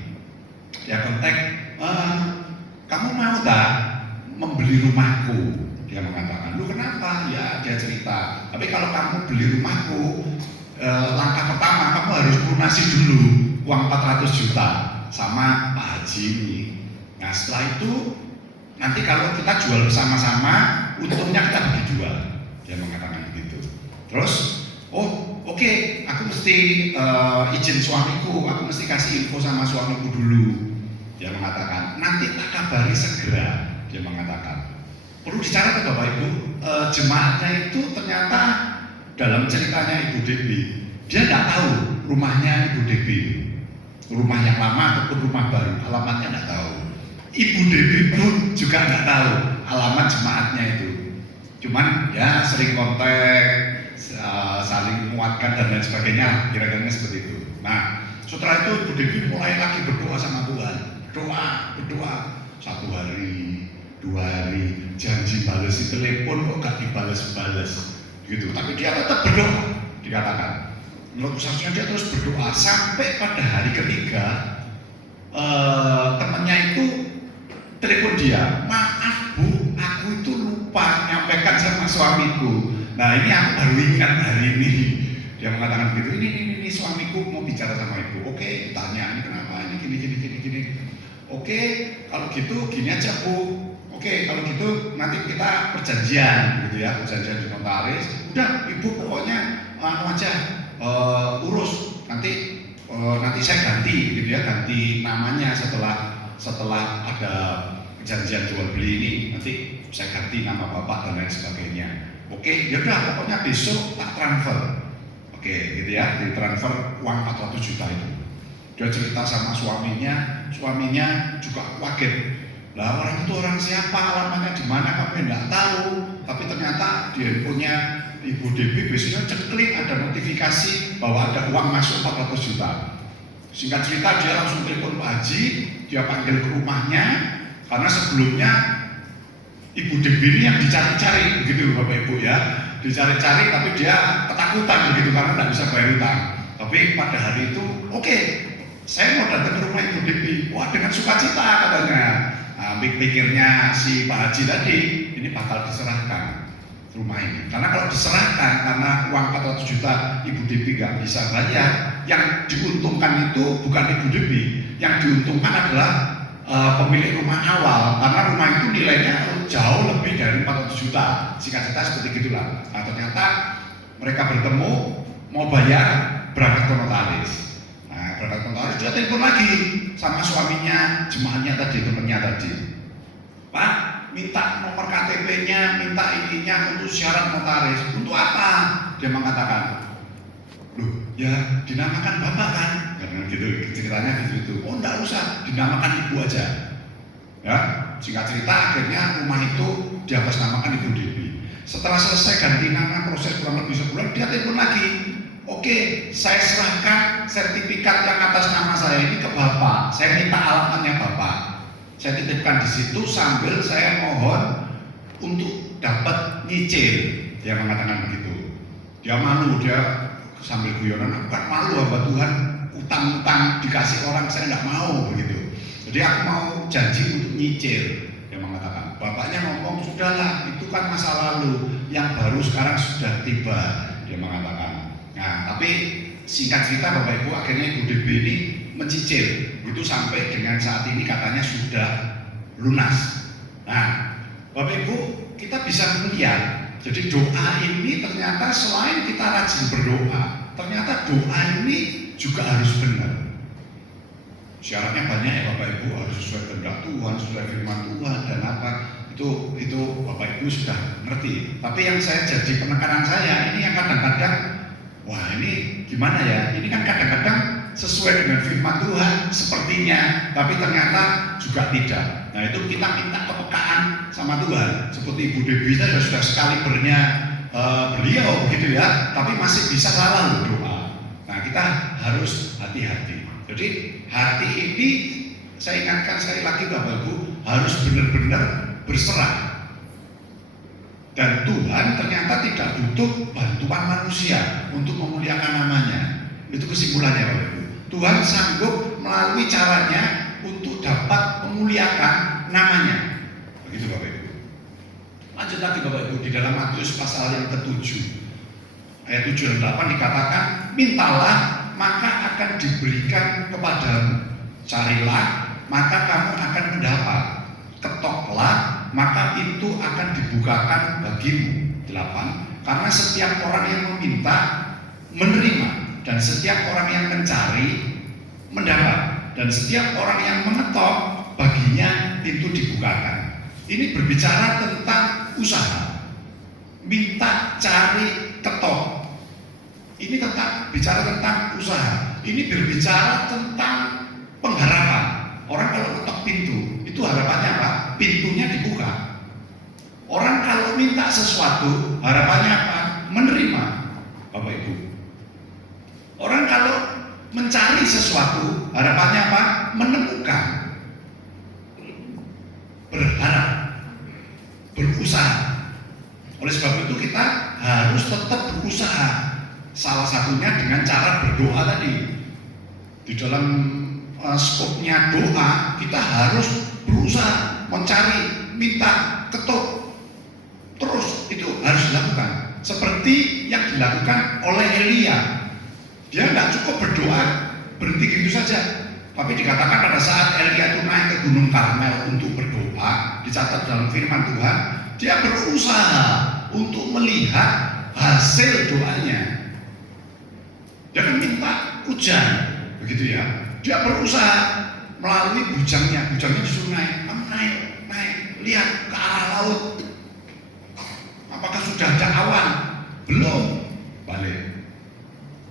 Dia kontak, kamu mau tak membeli rumahku? Dia mengatakan, lu kenapa? Ya dia cerita, tapi kalau kamu beli rumahku, langkah pertama kamu harus lunasi dulu uang 400 juta sama Pak Haji ini. Nah setelah itu nanti kalau kita jual bersama-sama, untungnya kita bagi dua. Dia mengatakan begitu. Terus, oke, aku mesti izin suamiku, aku mesti kasih info sama suamiku dulu. Dia mengatakan, nanti tak kabari segera. Dia mengatakan, perlu dicatat Bapak Ibu, jemaatnya itu ternyata dalam ceritanya Ibu Dewi, dia nggak tahu rumahnya Ibu Dewi, rumah yang lama ataupun rumah baru, alamatnya nggak tahu. Ibu Dewi pun juga nggak tahu alamat jemaatnya itu. Cuman ya sering kontak, saling menguatkan dan lain sebagainya, kira-kira seperti itu. Nah, setelah itu Ibu Dewi mulai lagi berdoa sama Tuhan, berdoa 1 hari, 2 hari, janji balas telepon kok gak dibales-bales, gitu. Tapi dia tetap berdoa, dikatakan. Menurut kesaksian dia terus berdoa sampai pada hari ketiga, temannya itu telepon dia, maaf Bu, aku itu lupa nyampaikan sama suamiku. Nah ini aku baru ingat hari ini. Dia mengatakan begitu, ini suamiku mau bicara sama ibu. Oke, tanya ini kenapa, ini gini. Oke, kalau gitu gini aja Bu. Oke, kalau gitu nanti kita perjanjian gitu ya, perjanjian di notaris. Udah, ibu pokoknya urus nanti saya ganti gitu ya, ganti namanya setelah ada perjanjian jual beli ini, nanti saya ganti nama bapak dan lain sebagainya. Oke, yaudah pokoknya besok tak transfer. Oke, gitu ya, ditransfer uang 400 juta itu. Dia cerita sama suaminya juga kaget. Lah orang itu orang siapa, alamatnya di mana kami enggak tahu. Tapi ternyata di handphonenya Ibu Dewi biasanya ceklik ada notifikasi bahwa ada uang masuk 400 juta. Singkat cerita dia langsung telepon Pak Haji, dia panggil ke rumahnya karena sebelumnya Ibu Dewi ini yang dicari-cari begitu Bapak Ibu ya. Dicari-cari tapi dia ketakutan begitu karena tidak bisa bayar utang. Tapi pada hari itu, oke, saya mau datang ke rumah Ibu Dewi. Wah dengan sukacita katanya. Nah, pikirnya si Pak Haji tadi ini bakal diserahkan rumah ini. Karena kalau diserahkan karena uang 400 juta Ibu Dewi nggak bisa bayar, yang diuntungkan itu bukan Ibu Dewi, yang diuntungkan adalah pemilik rumah awal, karena rumah itu nilainya jauh lebih dari 400 juta. Singkat cerita seperti gitulah. Nah ternyata mereka bertemu, mau bayar, berangkat ke notaris. Nah berangkat ke notaris, dia telepon lagi sama suaminya, jemaahnya tadi, temannya tadi. Pak, minta nomor KTP-nya, minta ininya untuk syarat notaris. Untuk apa? Dia mengatakan, loh ya dinamakan bapak kan? Karena gitu ceritanya gitu. Oh enggak usah, dinamakan ibu aja. Ya, singkat cerita akhirnya rumah itu diatasnamakan Ibu Dewi. Setelah selesai ganti nama, proses kurang lebih sebulan, dia telepon lagi. Oke, saya serahkan sertifikat yang atas nama saya ini ke bapak. Saya minta alamatnya bapak. Saya titipkan di situ sambil saya mohon untuk dapat nyicil. Dia mengatakan begitu. Dia malu, dia sambil guyonan, bukan malu hamba Tuhan, utang-utang dikasih orang saya tidak mau begitu. Jadi aku mau janji untuk nyicil. Dia mengatakan, bapaknya ngomong sudahlah, itu kan masa lalu, yang baru sekarang sudah tiba. Dia mengatakan. Nah, tapi singkat cerita Bapak Ibu, akhirnya Ibu Dewi ini mencicil. Itu sampai dengan saat ini katanya sudah lunas. Nah, Bapak Ibu, kita bisa melihat, jadi doa ini ternyata selain kita rajin berdoa, ternyata doa ini juga harus benar. Syaratnya banyak ya Bapak Ibu, harus sesuai kehendak Tuhan, sesuai firman Tuhan dan apa. Itu Bapak Ibu sudah ngerti. Tapi yang saya jadi penekanan saya ini yang kadang-kadang, wah ini gimana ya? Ini kan kadang-kadang sesuai dengan firman Tuhan sepertinya, tapi ternyata juga tidak. Nah itu kita minta kepekaan sama Tuhan. Seperti Ibu Dewi tadi sudah sekali beliau begitu ya, tapi masih bisa salah loh doa. Nah kita harus hati-hati. Jadi hati ini saya ingatkan sekali lagi Bapak Ibu harus benar-benar berserah. Dan Tuhan ternyata tidak butuh bantuan manusia untuk memuliakan namanya. Itu kesimpulannya Bapak Ibu. Tuhan sanggup melalui caranya untuk dapat memuliakan namanya. Begitu Bapak Ibu. Lanjut lagi Bapak Ibu di dalam Matius pasal yang ke-7 ayat 7 dan 8 dikatakan, mintalah maka akan diberikan kepadamu, carilah maka kamu akan mendapat, ketoklah maka pintu akan dibukakan bagimu. 8. Karena setiap orang yang meminta menerima, dan setiap orang yang mencari mendapat, dan setiap orang yang mengetok baginya pintu dibukakan. Ini berbicara tentang usaha. Minta, cari, ketok. Ini bicara tentang usaha. Ini berbicara tentang pengharapan. Orang kalau ketok pintu, itu harapannya apa? Pintunya dibuka. Orang kalau minta sesuatu, harapannya apa? Menerima, Bapak Ibu. Orang kalau mencari sesuatu, harapannya apa? Menemukan. Berharap, berusaha. Oleh sebab itu kita harus tetap berusaha. Salah satunya dengan cara berdoa tadi. Di dalam skopnya doa, kita harus berusaha mencari, minta, ketuk. Terus itu harus dilakukan. Seperti yang dilakukan oleh Elia. Dia nggak cukup berdoa berhenti gitu saja. Tapi dikatakan pada saat Elia itu naik ke Gunung Karmel untuk berdoa, dicatat dalam firman Tuhan, dia berusaha untuk melihat hasil doanya. Dia kan minta hujan, begitu ya. Dia berusaha melalui bujangnya disuruh naik. Kamu naik, lihat ke arah laut. Apakah sudah ada awan? Belum. Balik.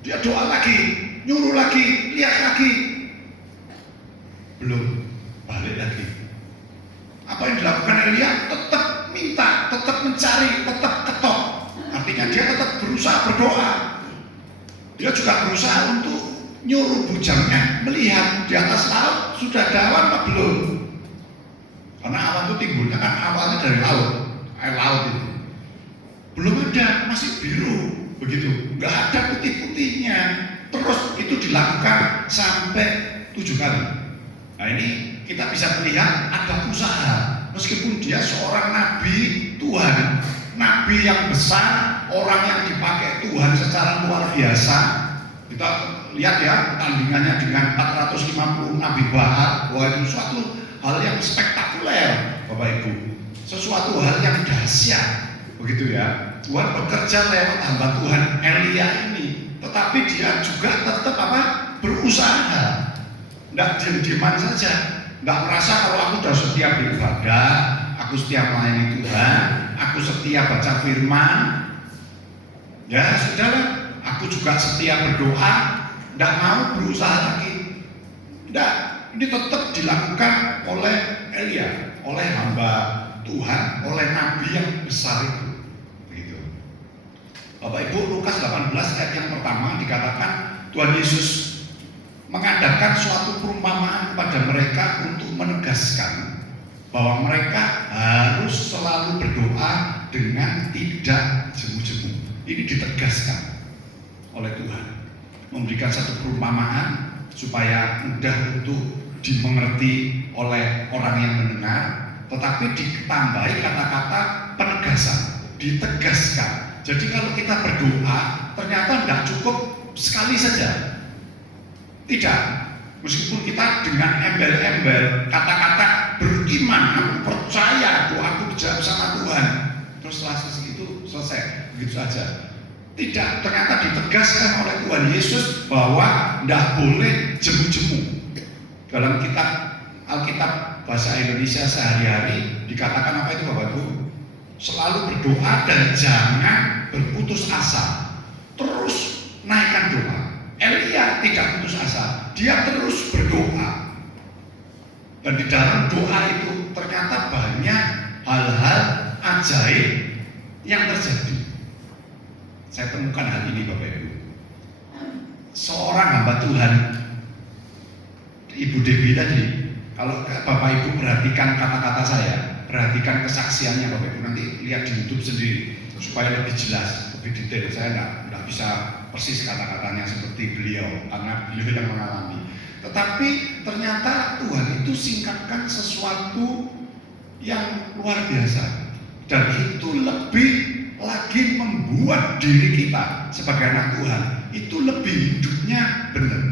Dia doa lagi, nyuruh lagi, lihat lagi. Belum. Balik lagi. Apa yang dilakukan Elia? Tetap minta, tetap mencari, tetap ketok. Artinya dia tetap berusaha berdoa. Dia juga berusaha untuk nyuruh bujangnya melihat di atas laut sudah ada awan apa belum. Karena awan itu timbulnya kan awalnya dari laut, air laut itu. Belum ada, masih biru, begitu. Nggak ada putih-putihnya. Terus itu dilakukan sampai 7 kali. Nah ini kita bisa melihat ada usaha. Meskipun dia seorang nabi Tuhan, nabi yang besar, orang yang dipakai Tuhan secara luar biasa. Kita lihat ya tandingannya dengan 450 nabi Baal. Wah itu suatu hal yang spektakuler Bapak Ibu. Sesuatu hal yang dahsyat, begitu ya. Tuhan bekerja lewat hamba Tuhan Elia ini. Tetapi dia juga tetap berusaha. Tidak diam-diaman saja. Tidak merasa kalau aku sudah setia beribadah, aku setia melayani Tuhan, aku setia baca firman, ya sudahlah, aku juga setia berdoa, tidak mau berusaha lagi. Tidak, ini tetap dilakukan oleh Elia, oleh hamba Tuhan, oleh nabi yang besar itu. Begitu. Bapak Ibu, Lukas 18 ayat yang pertama dikatakan Tuhan Yesus mengadakan suatu perumpamaan kepada mereka untuk menegaskan bahwa mereka harus selalu berdoa dengan tidak jemu-jemu. Ini ditegaskan oleh Tuhan, memberikan satu perumpamaan supaya mudah untuk dimengerti oleh orang yang mendengar, tetapi ditambahi kata-kata penegasan, ditegaskan. Jadi kalau kita berdoa ternyata tidak cukup sekali saja. Tidak, meskipun kita dengan embel-embel kata-kata beriman, aku percaya doaku dijawab sama Tuhan. Terus setelah itu selesai, begitu saja. Tidak, ternyata ditegaskan oleh Tuhan Yesus bahwa tidak boleh jemu-jemu. Dalam kitab Alkitab bahasa Indonesia sehari-hari dikatakan apa itu Bapak Ibu? Selalu berdoa dan jangan berputus asa. Terus naikkan doa. Elia tidak putus asa, dia terus berdoa. Dan di dalam doa itu ternyata banyak hal-hal ajaib yang terjadi. Saya temukan hal ini Bapak Ibu. Seorang hamba Tuhan, Ibu Dewi tadi, kalau Bapak Ibu perhatikan kata-kata saya, perhatikan kesaksiannya Bapak Ibu, nanti lihat di YouTube sendiri supaya lebih jelas, lebih detail. Saya nggak bisa persis kata-katanya seperti beliau karena beliau yang mengalami. Tetapi ternyata Tuhan itu singkatkan sesuatu yang luar biasa, dan itu lebih lagi membuat diri kita sebagai anak Tuhan itu lebih hidupnya benar,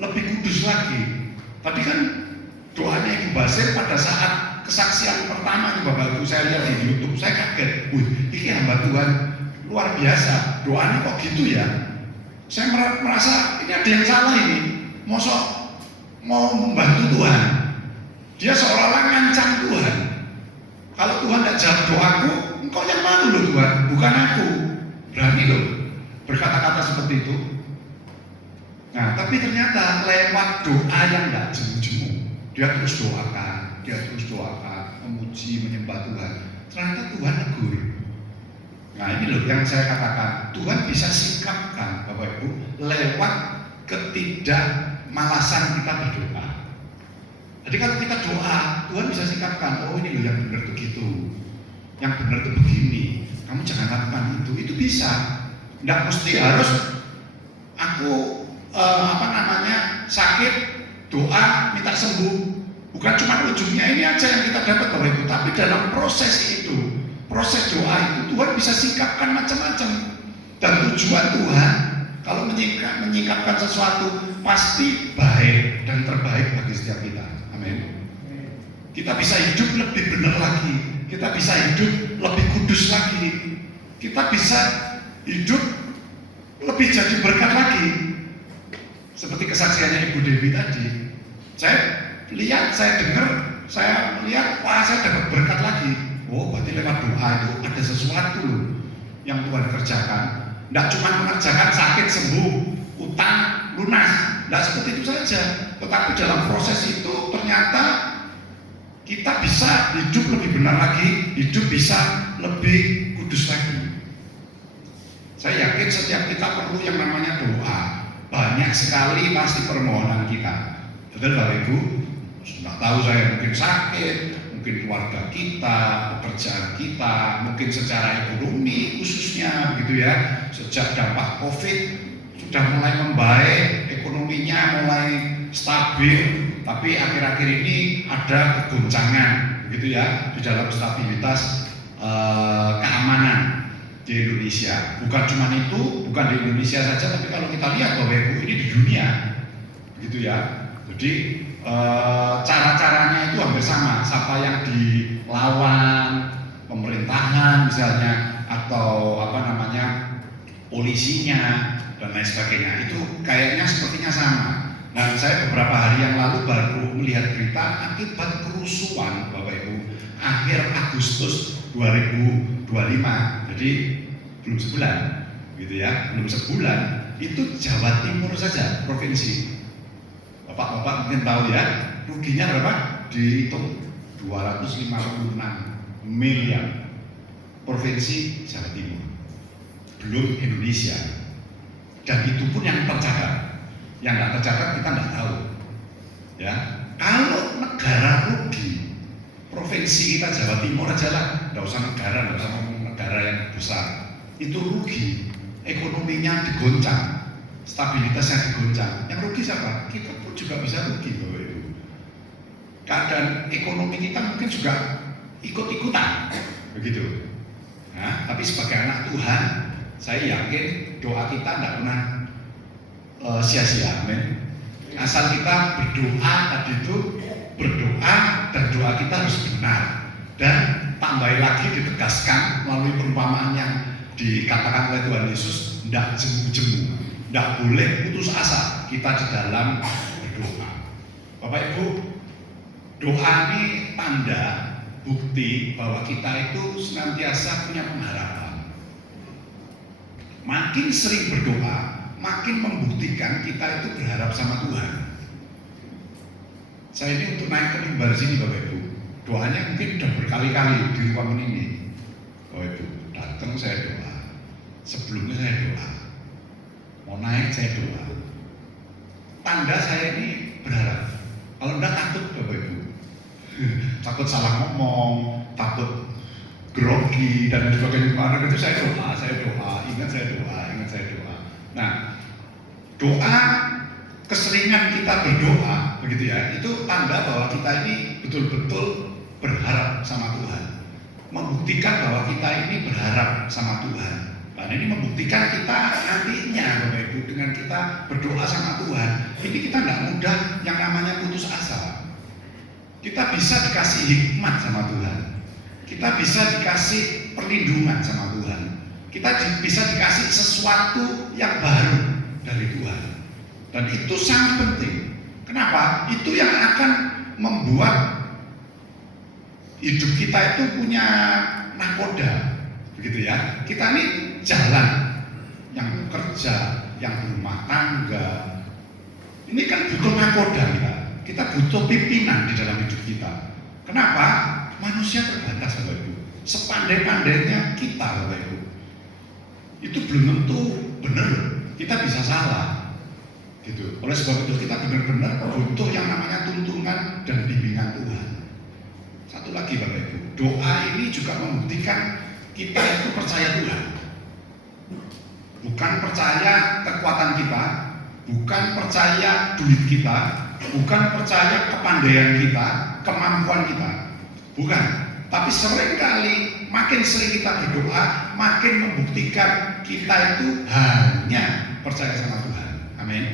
lebih kudus lagi. Tadi kan doanya Ibu Basir pada saat kesaksian pertama nih Bapak Ibu, saya lihat di YouTube, saya kaget. Ini hamba Tuhan luar biasa, doanya kok gitu ya. Saya merasa ini ada yang salah ini. Mosok mau membantu Tuhan, dia seolah-olah ngancam Tuhan. Kalau Tuhan tidak jawab doaku, engkau yang malu loh Tuhan, bukan aku. Berani loh berkata-kata seperti itu. Nah, tapi ternyata lewat doa yang tidak jemu-jemu, dia terus doakan, memuji, menyembah Tuhan. Ternyata Tuhan negur. Nah, ini loh yang saya katakan, Tuhan bisa sikapkan Bapak Ibu lewat ketidakmalasan kita berdoa. Jadi kalau kita doa, Tuhan bisa sikapkan, oh ini loh yang benar tuh gitu, yang benar tuh begini, kamu jangan lakukan itu bisa. Tidak mesti harus aku sakit, doa, minta sembuh. Bukan cuma ujungnya ini aja yang kita dapat Bapak Ibu, tapi dalam proses itu, proses doa itu Tuhan bisa sikapkan macam-macam. Dan tujuan Tuhan kalau menyingkapkan sesuatu pasti baik dan terbaik bagi setiap kita. Amin. Kita bisa hidup lebih benar lagi, kita bisa hidup lebih kudus lagi, kita bisa hidup lebih jadi berkat lagi. Seperti kesaksiannya Ibu Dewi tadi, saya lihat, saya dengar, saya lihat, wah saya dapat berkat lagi. Oh, berarti lewat doa itu ada sesuatu loh yang Tuhan kerjakan. Tidak cuma mengerjakan sakit sembuh, utang lunas, tidak seperti itu saja. Tetapi dalam proses itu ternyata kita bisa hidup lebih benar lagi, hidup bisa lebih kudus lagi. Saya yakin setiap kita perlu yang namanya doa. Banyak sekali pasti permohonan kita. Betul Bapak Ibu? Sudah tahu saya mungkin sakit, mungkin keluarga kita, pekerjaan kita, mungkin secara ekonomi khususnya begitu ya. Sejak dampak COVID sudah mulai membaik, ekonominya mulai stabil, tapi akhir-akhir ini ada kegoncangan begitu ya di dalam stabilitas keamanan di Indonesia. Bukan cuma itu, bukan di Indonesia saja, tapi kalau kita lihat Bapak Ibu ini di dunia begitu ya. Jadi cara-caranya itu hampir sama. Siapa yang dilawan pemerintahan misalnya, atau polisinya dan lain sebagainya, itu kayaknya sepertinya sama. Dan saya beberapa hari yang lalu baru melihat berita akibat kerusuhan Bapak Ibu akhir Agustus 2025, jadi belum sebulan gitu ya, belum sebulan itu Jawa Timur saja provinsi. Bapak-bapak mungkin tahu ya, ruginya berapa? Dihitung 256 miliar. Provinsi Jawa Timur, belum Indonesia. Dan itu pun yang tercatat. Yang nggak tercatat kita nggak tahu. Ya, kalau negara rugi, provinsi kita Jawa Timur aja lah, nggak usah negara, nggak usah ngomong negara yang besar, itu rugi, ekonominya digoncang, stabilitasnya digoncang. Yang rugi siapa? Kita pun juga bisa rugi Bapak Ibu. Keadaan ekonomi kita mungkin juga ikut-ikutan, begitu. Nah, tapi sebagai anak Tuhan, saya yakin doa kita tidak pernah sia-sia, amin. Asal kita berdoa tadi itu berdoa dan doa kita harus benar. Dan tambah lagi ditegaskan melalui perumpamaan yang dikatakan oleh Tuhan Yesus, tidak jemu-jemu, tidak boleh putus asa kita di dalam berdoa. Bapak Ibu, doa ini tanda bukti bahwa kita itu senantiasa punya pengharapan. Makin sering berdoa, makin membuktikan kita itu berharap sama Tuhan. Saya ini untuk naik ke mimbar sini Bapak Ibu, doanya mungkin sudah berkali-kali di ruangan ini. Bapak Ibu, datang saya doa, sebelumnya saya doa, mau naik saya doa. Tanda saya ini berharap. Kalau enggak takut Bapak Ibu, takut salah ngomong, takut grogi dan sebagainya. Karena itu saya doa, ingat saya doa. Nah, doa keseringan kita berdoa, begitu ya, itu tanda bahwa kita ini betul-betul berharap sama Tuhan, membuktikan bahwa kita ini berharap sama Tuhan. Dan ini membuktikan kita nantinya Bapak Ibu, dengan kita berdoa sama Tuhan, ini kita tidak mudah yang namanya putus asa. Kita bisa dikasih hikmat sama Tuhan, kita bisa dikasih perlindungan sama Tuhan, kita bisa dikasih sesuatu yang baru dari Tuhan. Dan itu sangat penting. Kenapa? Itu yang akan membuat hidup kita itu punya nakoda, begitu ya. Kita ini jalan, yang bekerja, yang berumah tangga, ini kan butuh nakoda kita. Kita butuh pimpinan di dalam hidup kita. Kenapa? Manusia terbatas Bapak Ibu. Sepandai-pandainya kita Bapak Ibu, itu belum tentu benar. Kita bisa salah. Gitu. Oleh sebab itu kita benar-benar butuh yang namanya tuntunan dan bimbingan Tuhan. Satu lagi Bapak Ibu, doa ini juga membuktikan kita itu percaya Tuhan. Bukan percaya kekuatan kita, bukan percaya duit kita, bukan percaya kepandaian kita, kemampuan kita. Bukan. Tapi seringkali makin sering kita berdoa, makin membuktikan kita itu hanya percaya sama Tuhan. Amin.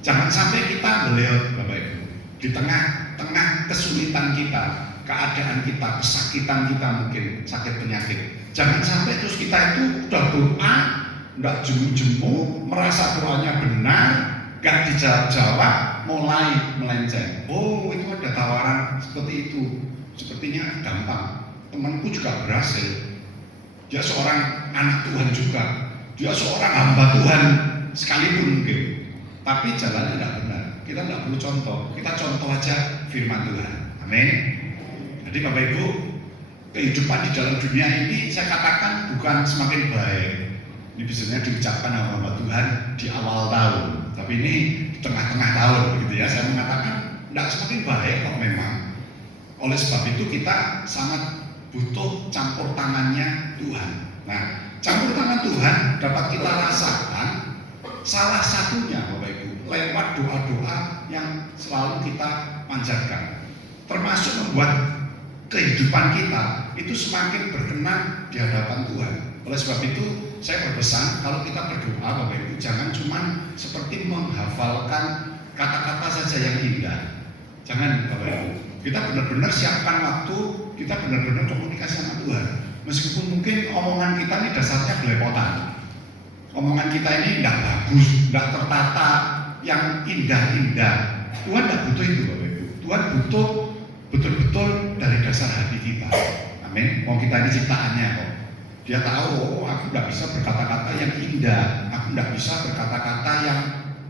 Jangan sampai kita melihat Bapak Ibu, di tengah-tengah kesulitan kita, keadaan kita, kesakitan kita, mungkin sakit penyakit, jangan sampai terus kita itu udah doa, udah jemu-jemu, merasa doanya benar, gak dijawab-jawab, mulai melenceng. Oh, itu ada tawaran seperti itu, sepertinya gampang. Temanku juga berhasil, dia seorang anak Tuhan juga, dia seorang hamba Tuhan sekalipun mungkin, tapi jalannya tidak benar. Kita tidak perlu contoh, kita contoh aja firman Tuhan. Amin. Jadi Bapak Ibu, kehidupan di dalam dunia ini saya katakan bukan semakin baik. Ini biasanya diucapkan sama Tuhan di awal tahun, tapi ini di tengah-tengah tahun begitu ya. Saya mengatakan tidak semakin baik kok memang. Oleh sebab itu kita sangat butuh campur tangannya Tuhan. Nah, campur tangan Tuhan dapat kita rasakan salah satunya Bapak Ibu lewat doa-doa yang selalu kita panjatkan, termasuk membuat kehidupan kita itu semakin berkenan di hadapan Tuhan. Oleh sebab itu saya berpesan, kalau kita berdoa Bapak Ibu, jangan cuma seperti menghafalkan kata-kata saja yang indah. Jangan Bapak Ibu, kita benar-benar siapkan waktu, kita benar-benar komunikasi sama Tuhan. Meskipun mungkin omongan kita ini dasarnya belepotan, omongan kita ini tidak bagus, tidak tertata, yang indah-indah. Tuhan tidak butuh itu Bapak Ibu. Tuhan butuh betul-betul dari dasar hati kita. Amin. Mau kita ini ciptaannya kok. Dia tahu, oh, aku tidak bisa berkata-kata yang indah, aku tidak bisa berkata-kata yang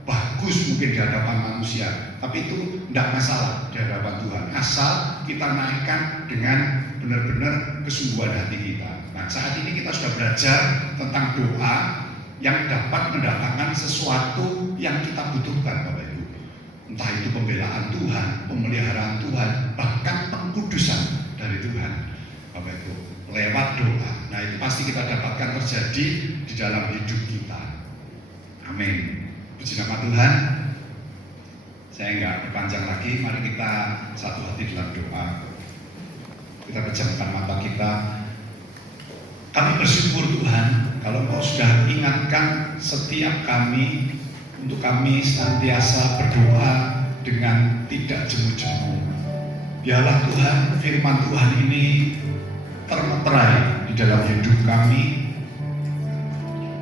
bagus mungkin di hadapan manusia. Tapi itu tidak masalah di hadapan Tuhan. Asal kita naikkan dengan benar-benar kesungguhan hati kita. Nah, saat ini kita sudah belajar tentang doa yang dapat mendatangkan sesuatu yang kita butuhkan Bapak Ibu. Entah itu pembelaan Tuhan, pemeliharaan Tuhan, bahkan pengkudusan dari Tuhan Bapak Ibu, lewat doa. Nah, itu pasti kita dapatkan terjadi di dalam hidup kita. Amin. Puji nama Tuhan. Saya nggak berpanjang lagi, mari kita satu hati dalam doa. Kita pejamkan mata kita. Kami bersyukur Tuhan, kalau Engkau sudah ingatkan setiap kami untuk kami senantiasa berdoa dengan tidak jemu-jemu. Biarlah Tuhan, firman Tuhan ini termeterai di dalam hidup kami,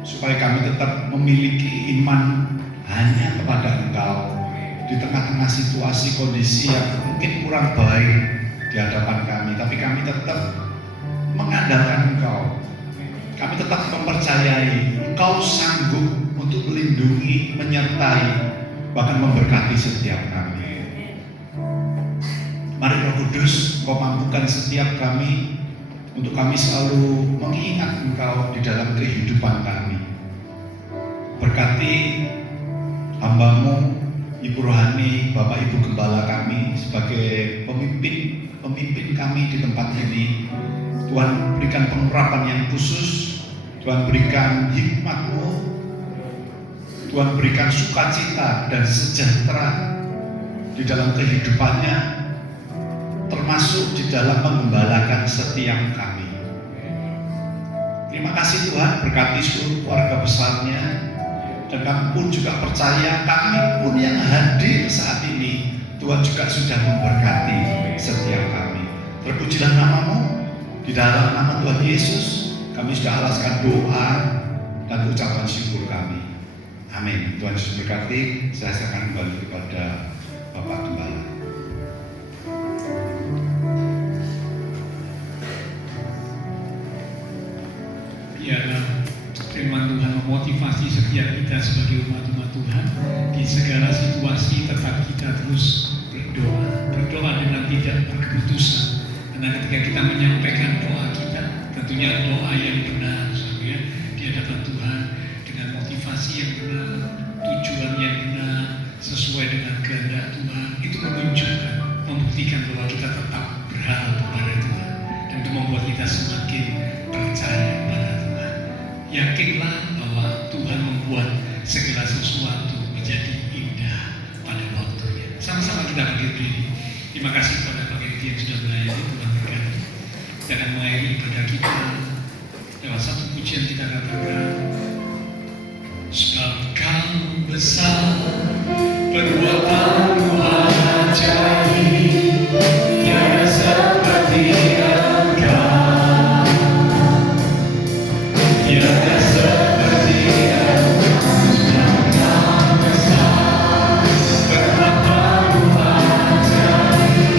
supaya kami tetap memiliki iman hanya kepada Engkau di tengah-tengah situasi kondisi yang mungkin kurang baik di hadapan kami, tapi kami tetap mengandalkan Engkau. Kami tetap mempercayai Engkau sanggup untuk melindungi, menyertai, bahkan memberkati setiap kami. Mari Roh Kudus, Engkau mampukan setiap kami untuk kami selalu mengingat Engkau di dalam kehidupan kami. Berkati hamba-Mu, Ibu Rohani, Bapak Ibu Gembala kami sebagai pemimpin kami di tempat ini. Tuhan berikan pengurapan yang khusus, Tuhan berikan hikmat-Mu, Tuhan berikan sukacita dan sejahtera di dalam kehidupannya, termasuk di dalam menggembalakan setiap kami. Terima kasih Tuhan, berkati seluruh keluarga besarnya, dan kami pun juga percaya, kami pun yang hadir saat ini, Tuhan juga sudah memberkati setiap kami. Terpujilah nama-Mu, di dalam nama Tuhan Yesus, kami sudah alaskan doa dan ucapan syukur kami. Amin. Tuhan Yesus berkati. Saya serahkan kembali kepada Bapak Gembala. Biarlah firman Tuhan memotivasi setiap kita sebagai umat-umat Tuhan di segala situasi. Tetap kita terus berdoa dengan tidak berkeputusan. Karena ketika kita menyampaikan doa kita, tentunya doa yang benar, ya, di hadapan Tuhan dengan motivasi yang benar, tujuan yang benar, sesuai dengan kehendak Tuhan, itu menunjukkan, membuktikan bahwa kita tetap berharap kepada Tuhan, dan itu membuat kita semakin percaya pada Tuhan. Yakinlah bahwa Tuhan membuat segala sesuatu menjadi indah pada waktunya. Sama-sama kita berdiri. Terima kasih kepada Pak Edi yang sudah melayani. Tuhan berkati. Kita akan mengakhiri ibadah kita lewat satu pujian. Kita katakan, sebab Kau besar, perbuatanmu ajaib, tiada seperti Engkau, tiada seperti Engkau. Sebab Kau besar, perbuatanmu ajaib,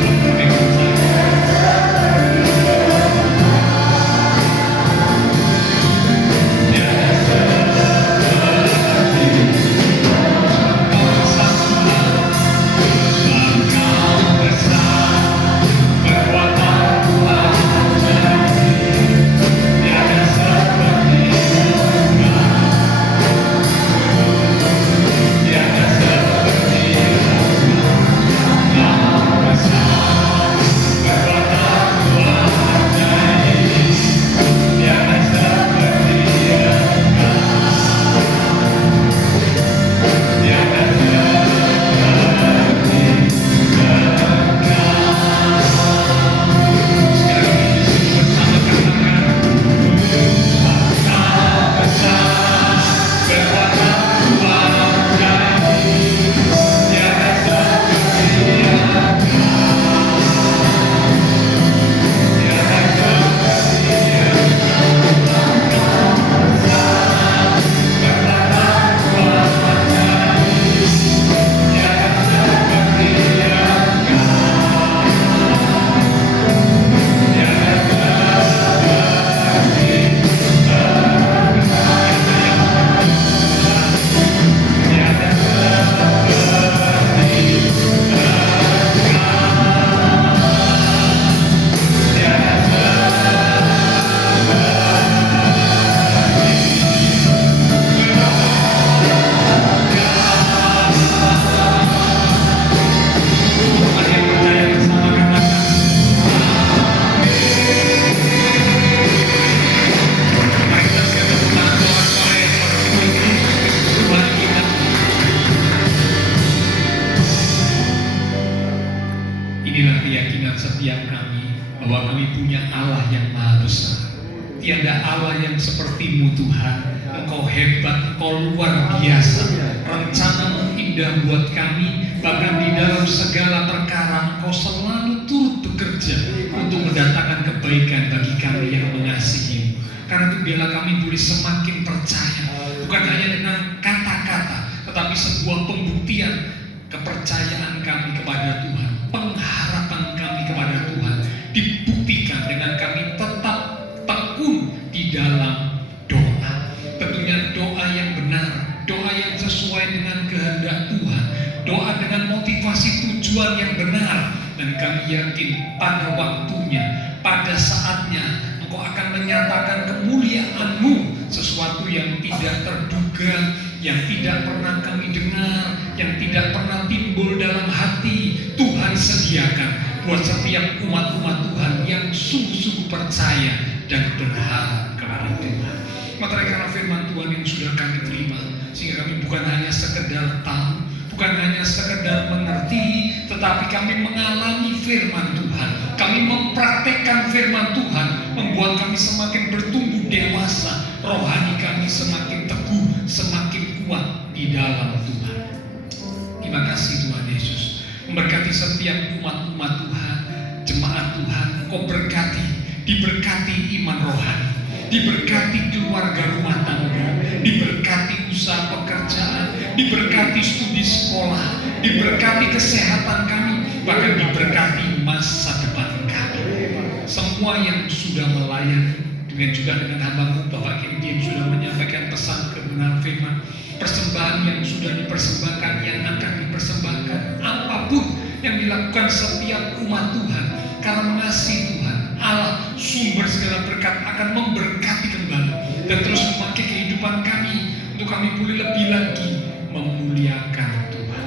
inilah keyakinan setiap kami bahwa kami punya Allah yang Maha Besar. Tiada Allah yang seperti-Mu Tuhan. Engkau hebat, Engkau luar biasa. rencanamu indah buat kami. Bahkan di dalam segala perkara Engkau selalu turut bekerja untuk mendatangkan kebaikan bagi kami yang mengasihi-Mu. Karena itu biarlah kami boleh semakin percaya, bukan hanya dengan kata-kata, tetapi sebuah pembuktian kepercayaan kami kepada Tuhan, pengharapan kami kepada Tuhan dibuktikan dengan kami tetap tekun di dalam doa. Tentunya doa yang benar, doa yang sesuai dengan kehendak Tuhan, doa dengan motivasi tujuan yang benar. Dan kami yakin pada waktunya, pada saatnya Engkau akan menyatakan kemuliaan-Mu, sesuatu yang tidak terduga, yang tidak pernah kami dengar, yang tidak pernah timbul dalam hati. Tuhan sediakan buat setiap umat-umat Tuhan yang sungguh-sungguh percaya dan berharap kepada Tuhan. Maka karena firman Tuhan yang sudah kami terima, sehingga kami bukan hanya sekedar tahu, bukan hanya sekedar mengerti, tetapi kami mengalami firman Tuhan. Kami mempraktekkan firman Tuhan, membuat kami semakin bertumbuh dewasa, rohani kami semakin teguh, semakin kuat di dalam Tuhan. Terima kasih Tuhan Yesus. Memberkati setiap umat-umat Tuhan, jemaat Tuhan, Kau berkati, diberkati iman rohani, diberkati keluarga rumah tangga, diberkati usaha pekerjaan, diberkati studi sekolah, diberkati kesehatan kami, bahkan diberkati masa depan kami. Semua yang sudah melayani, dengan juga dengan hamba-Mu Bapak Kim yang sudah menyampaikan pesan kebenaran firman, persembahan yang sudah dipersembahkan, yang akan dipersembahkan, apapun yang dilakukan setiap umat Tuhan, karena mengasihi Tuhan, Allah sumber segala berkat akan memberkati kembali dan terus memakai kehidupan kami untuk kami boleh lebih lagi memuliakan Tuhan.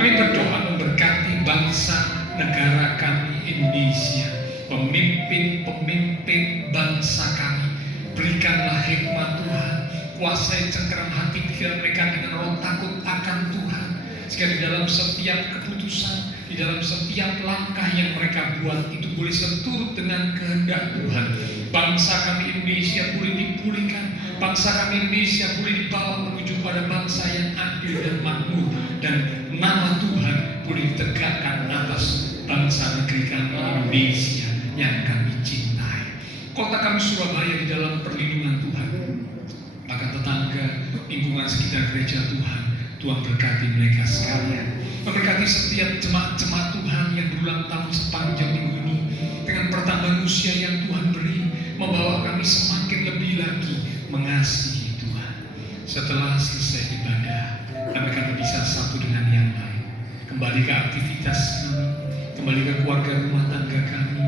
Kami berdoa memberkati bangsa negara kami Indonesia, pemimpin-pemimpin bangsa kami. Berikanlah hikmat Tuhan, kuasai cengkeram hati pikiran mereka dengan roh takut akan Tuhan, sehingga di dalam setiap keputusan, di dalam setiap langkah yang mereka buat itu boleh seturut dengan kehendak Tuhan. Bangsa kami Indonesia boleh dipulihkan, bangsa kami Indonesia boleh dibawa menuju pada bangsa yang adil dan makmur, dan nama Tuhan boleh ditegakkan atas bangsa negeri kami Indonesia yang kami cintai. Kota kami Surabaya di dalam perlindungan Tuhan, maka tetangga, lingkungan sekitar gereja Tuhan, Tuhan berkati mereka sekalian. Memberkati setiap jemaat-jemaat Tuhan yang berulang tahun sepanjang minggu ini, dengan pertambahan usia yang Tuhan beri, membawa kami semakin lebih lagi mengasihi Tuhan. Setelah selesai ibadah, kami akan berpisah satu dengan yang lain, kembali ke aktivitas kami, kembali ke keluarga rumah tangga kami.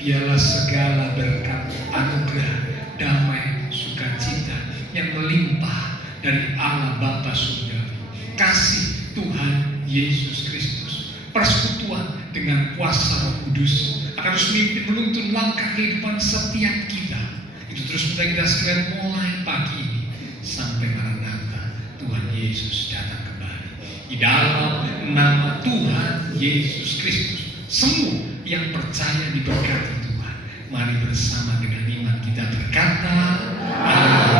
Biarlah segala berkat, anugerah, damai, sukacita yang melimpah dari Allah Bapa Surgawi, kasih Tuhan Yesus Kristus, persekutuan dengan kuasa Roh Kudus akan terus memimpin menuntun langkah kehidupan setiap kita. Itu terus kita sekalian mulai pagi ini sampai Maranatha Tuhan Yesus datang kembali. Di dalam nama Tuhan Yesus Kristus, semua yang percaya diberkati Tuhan. Mari bersama dengan iman kita berkata, Amin.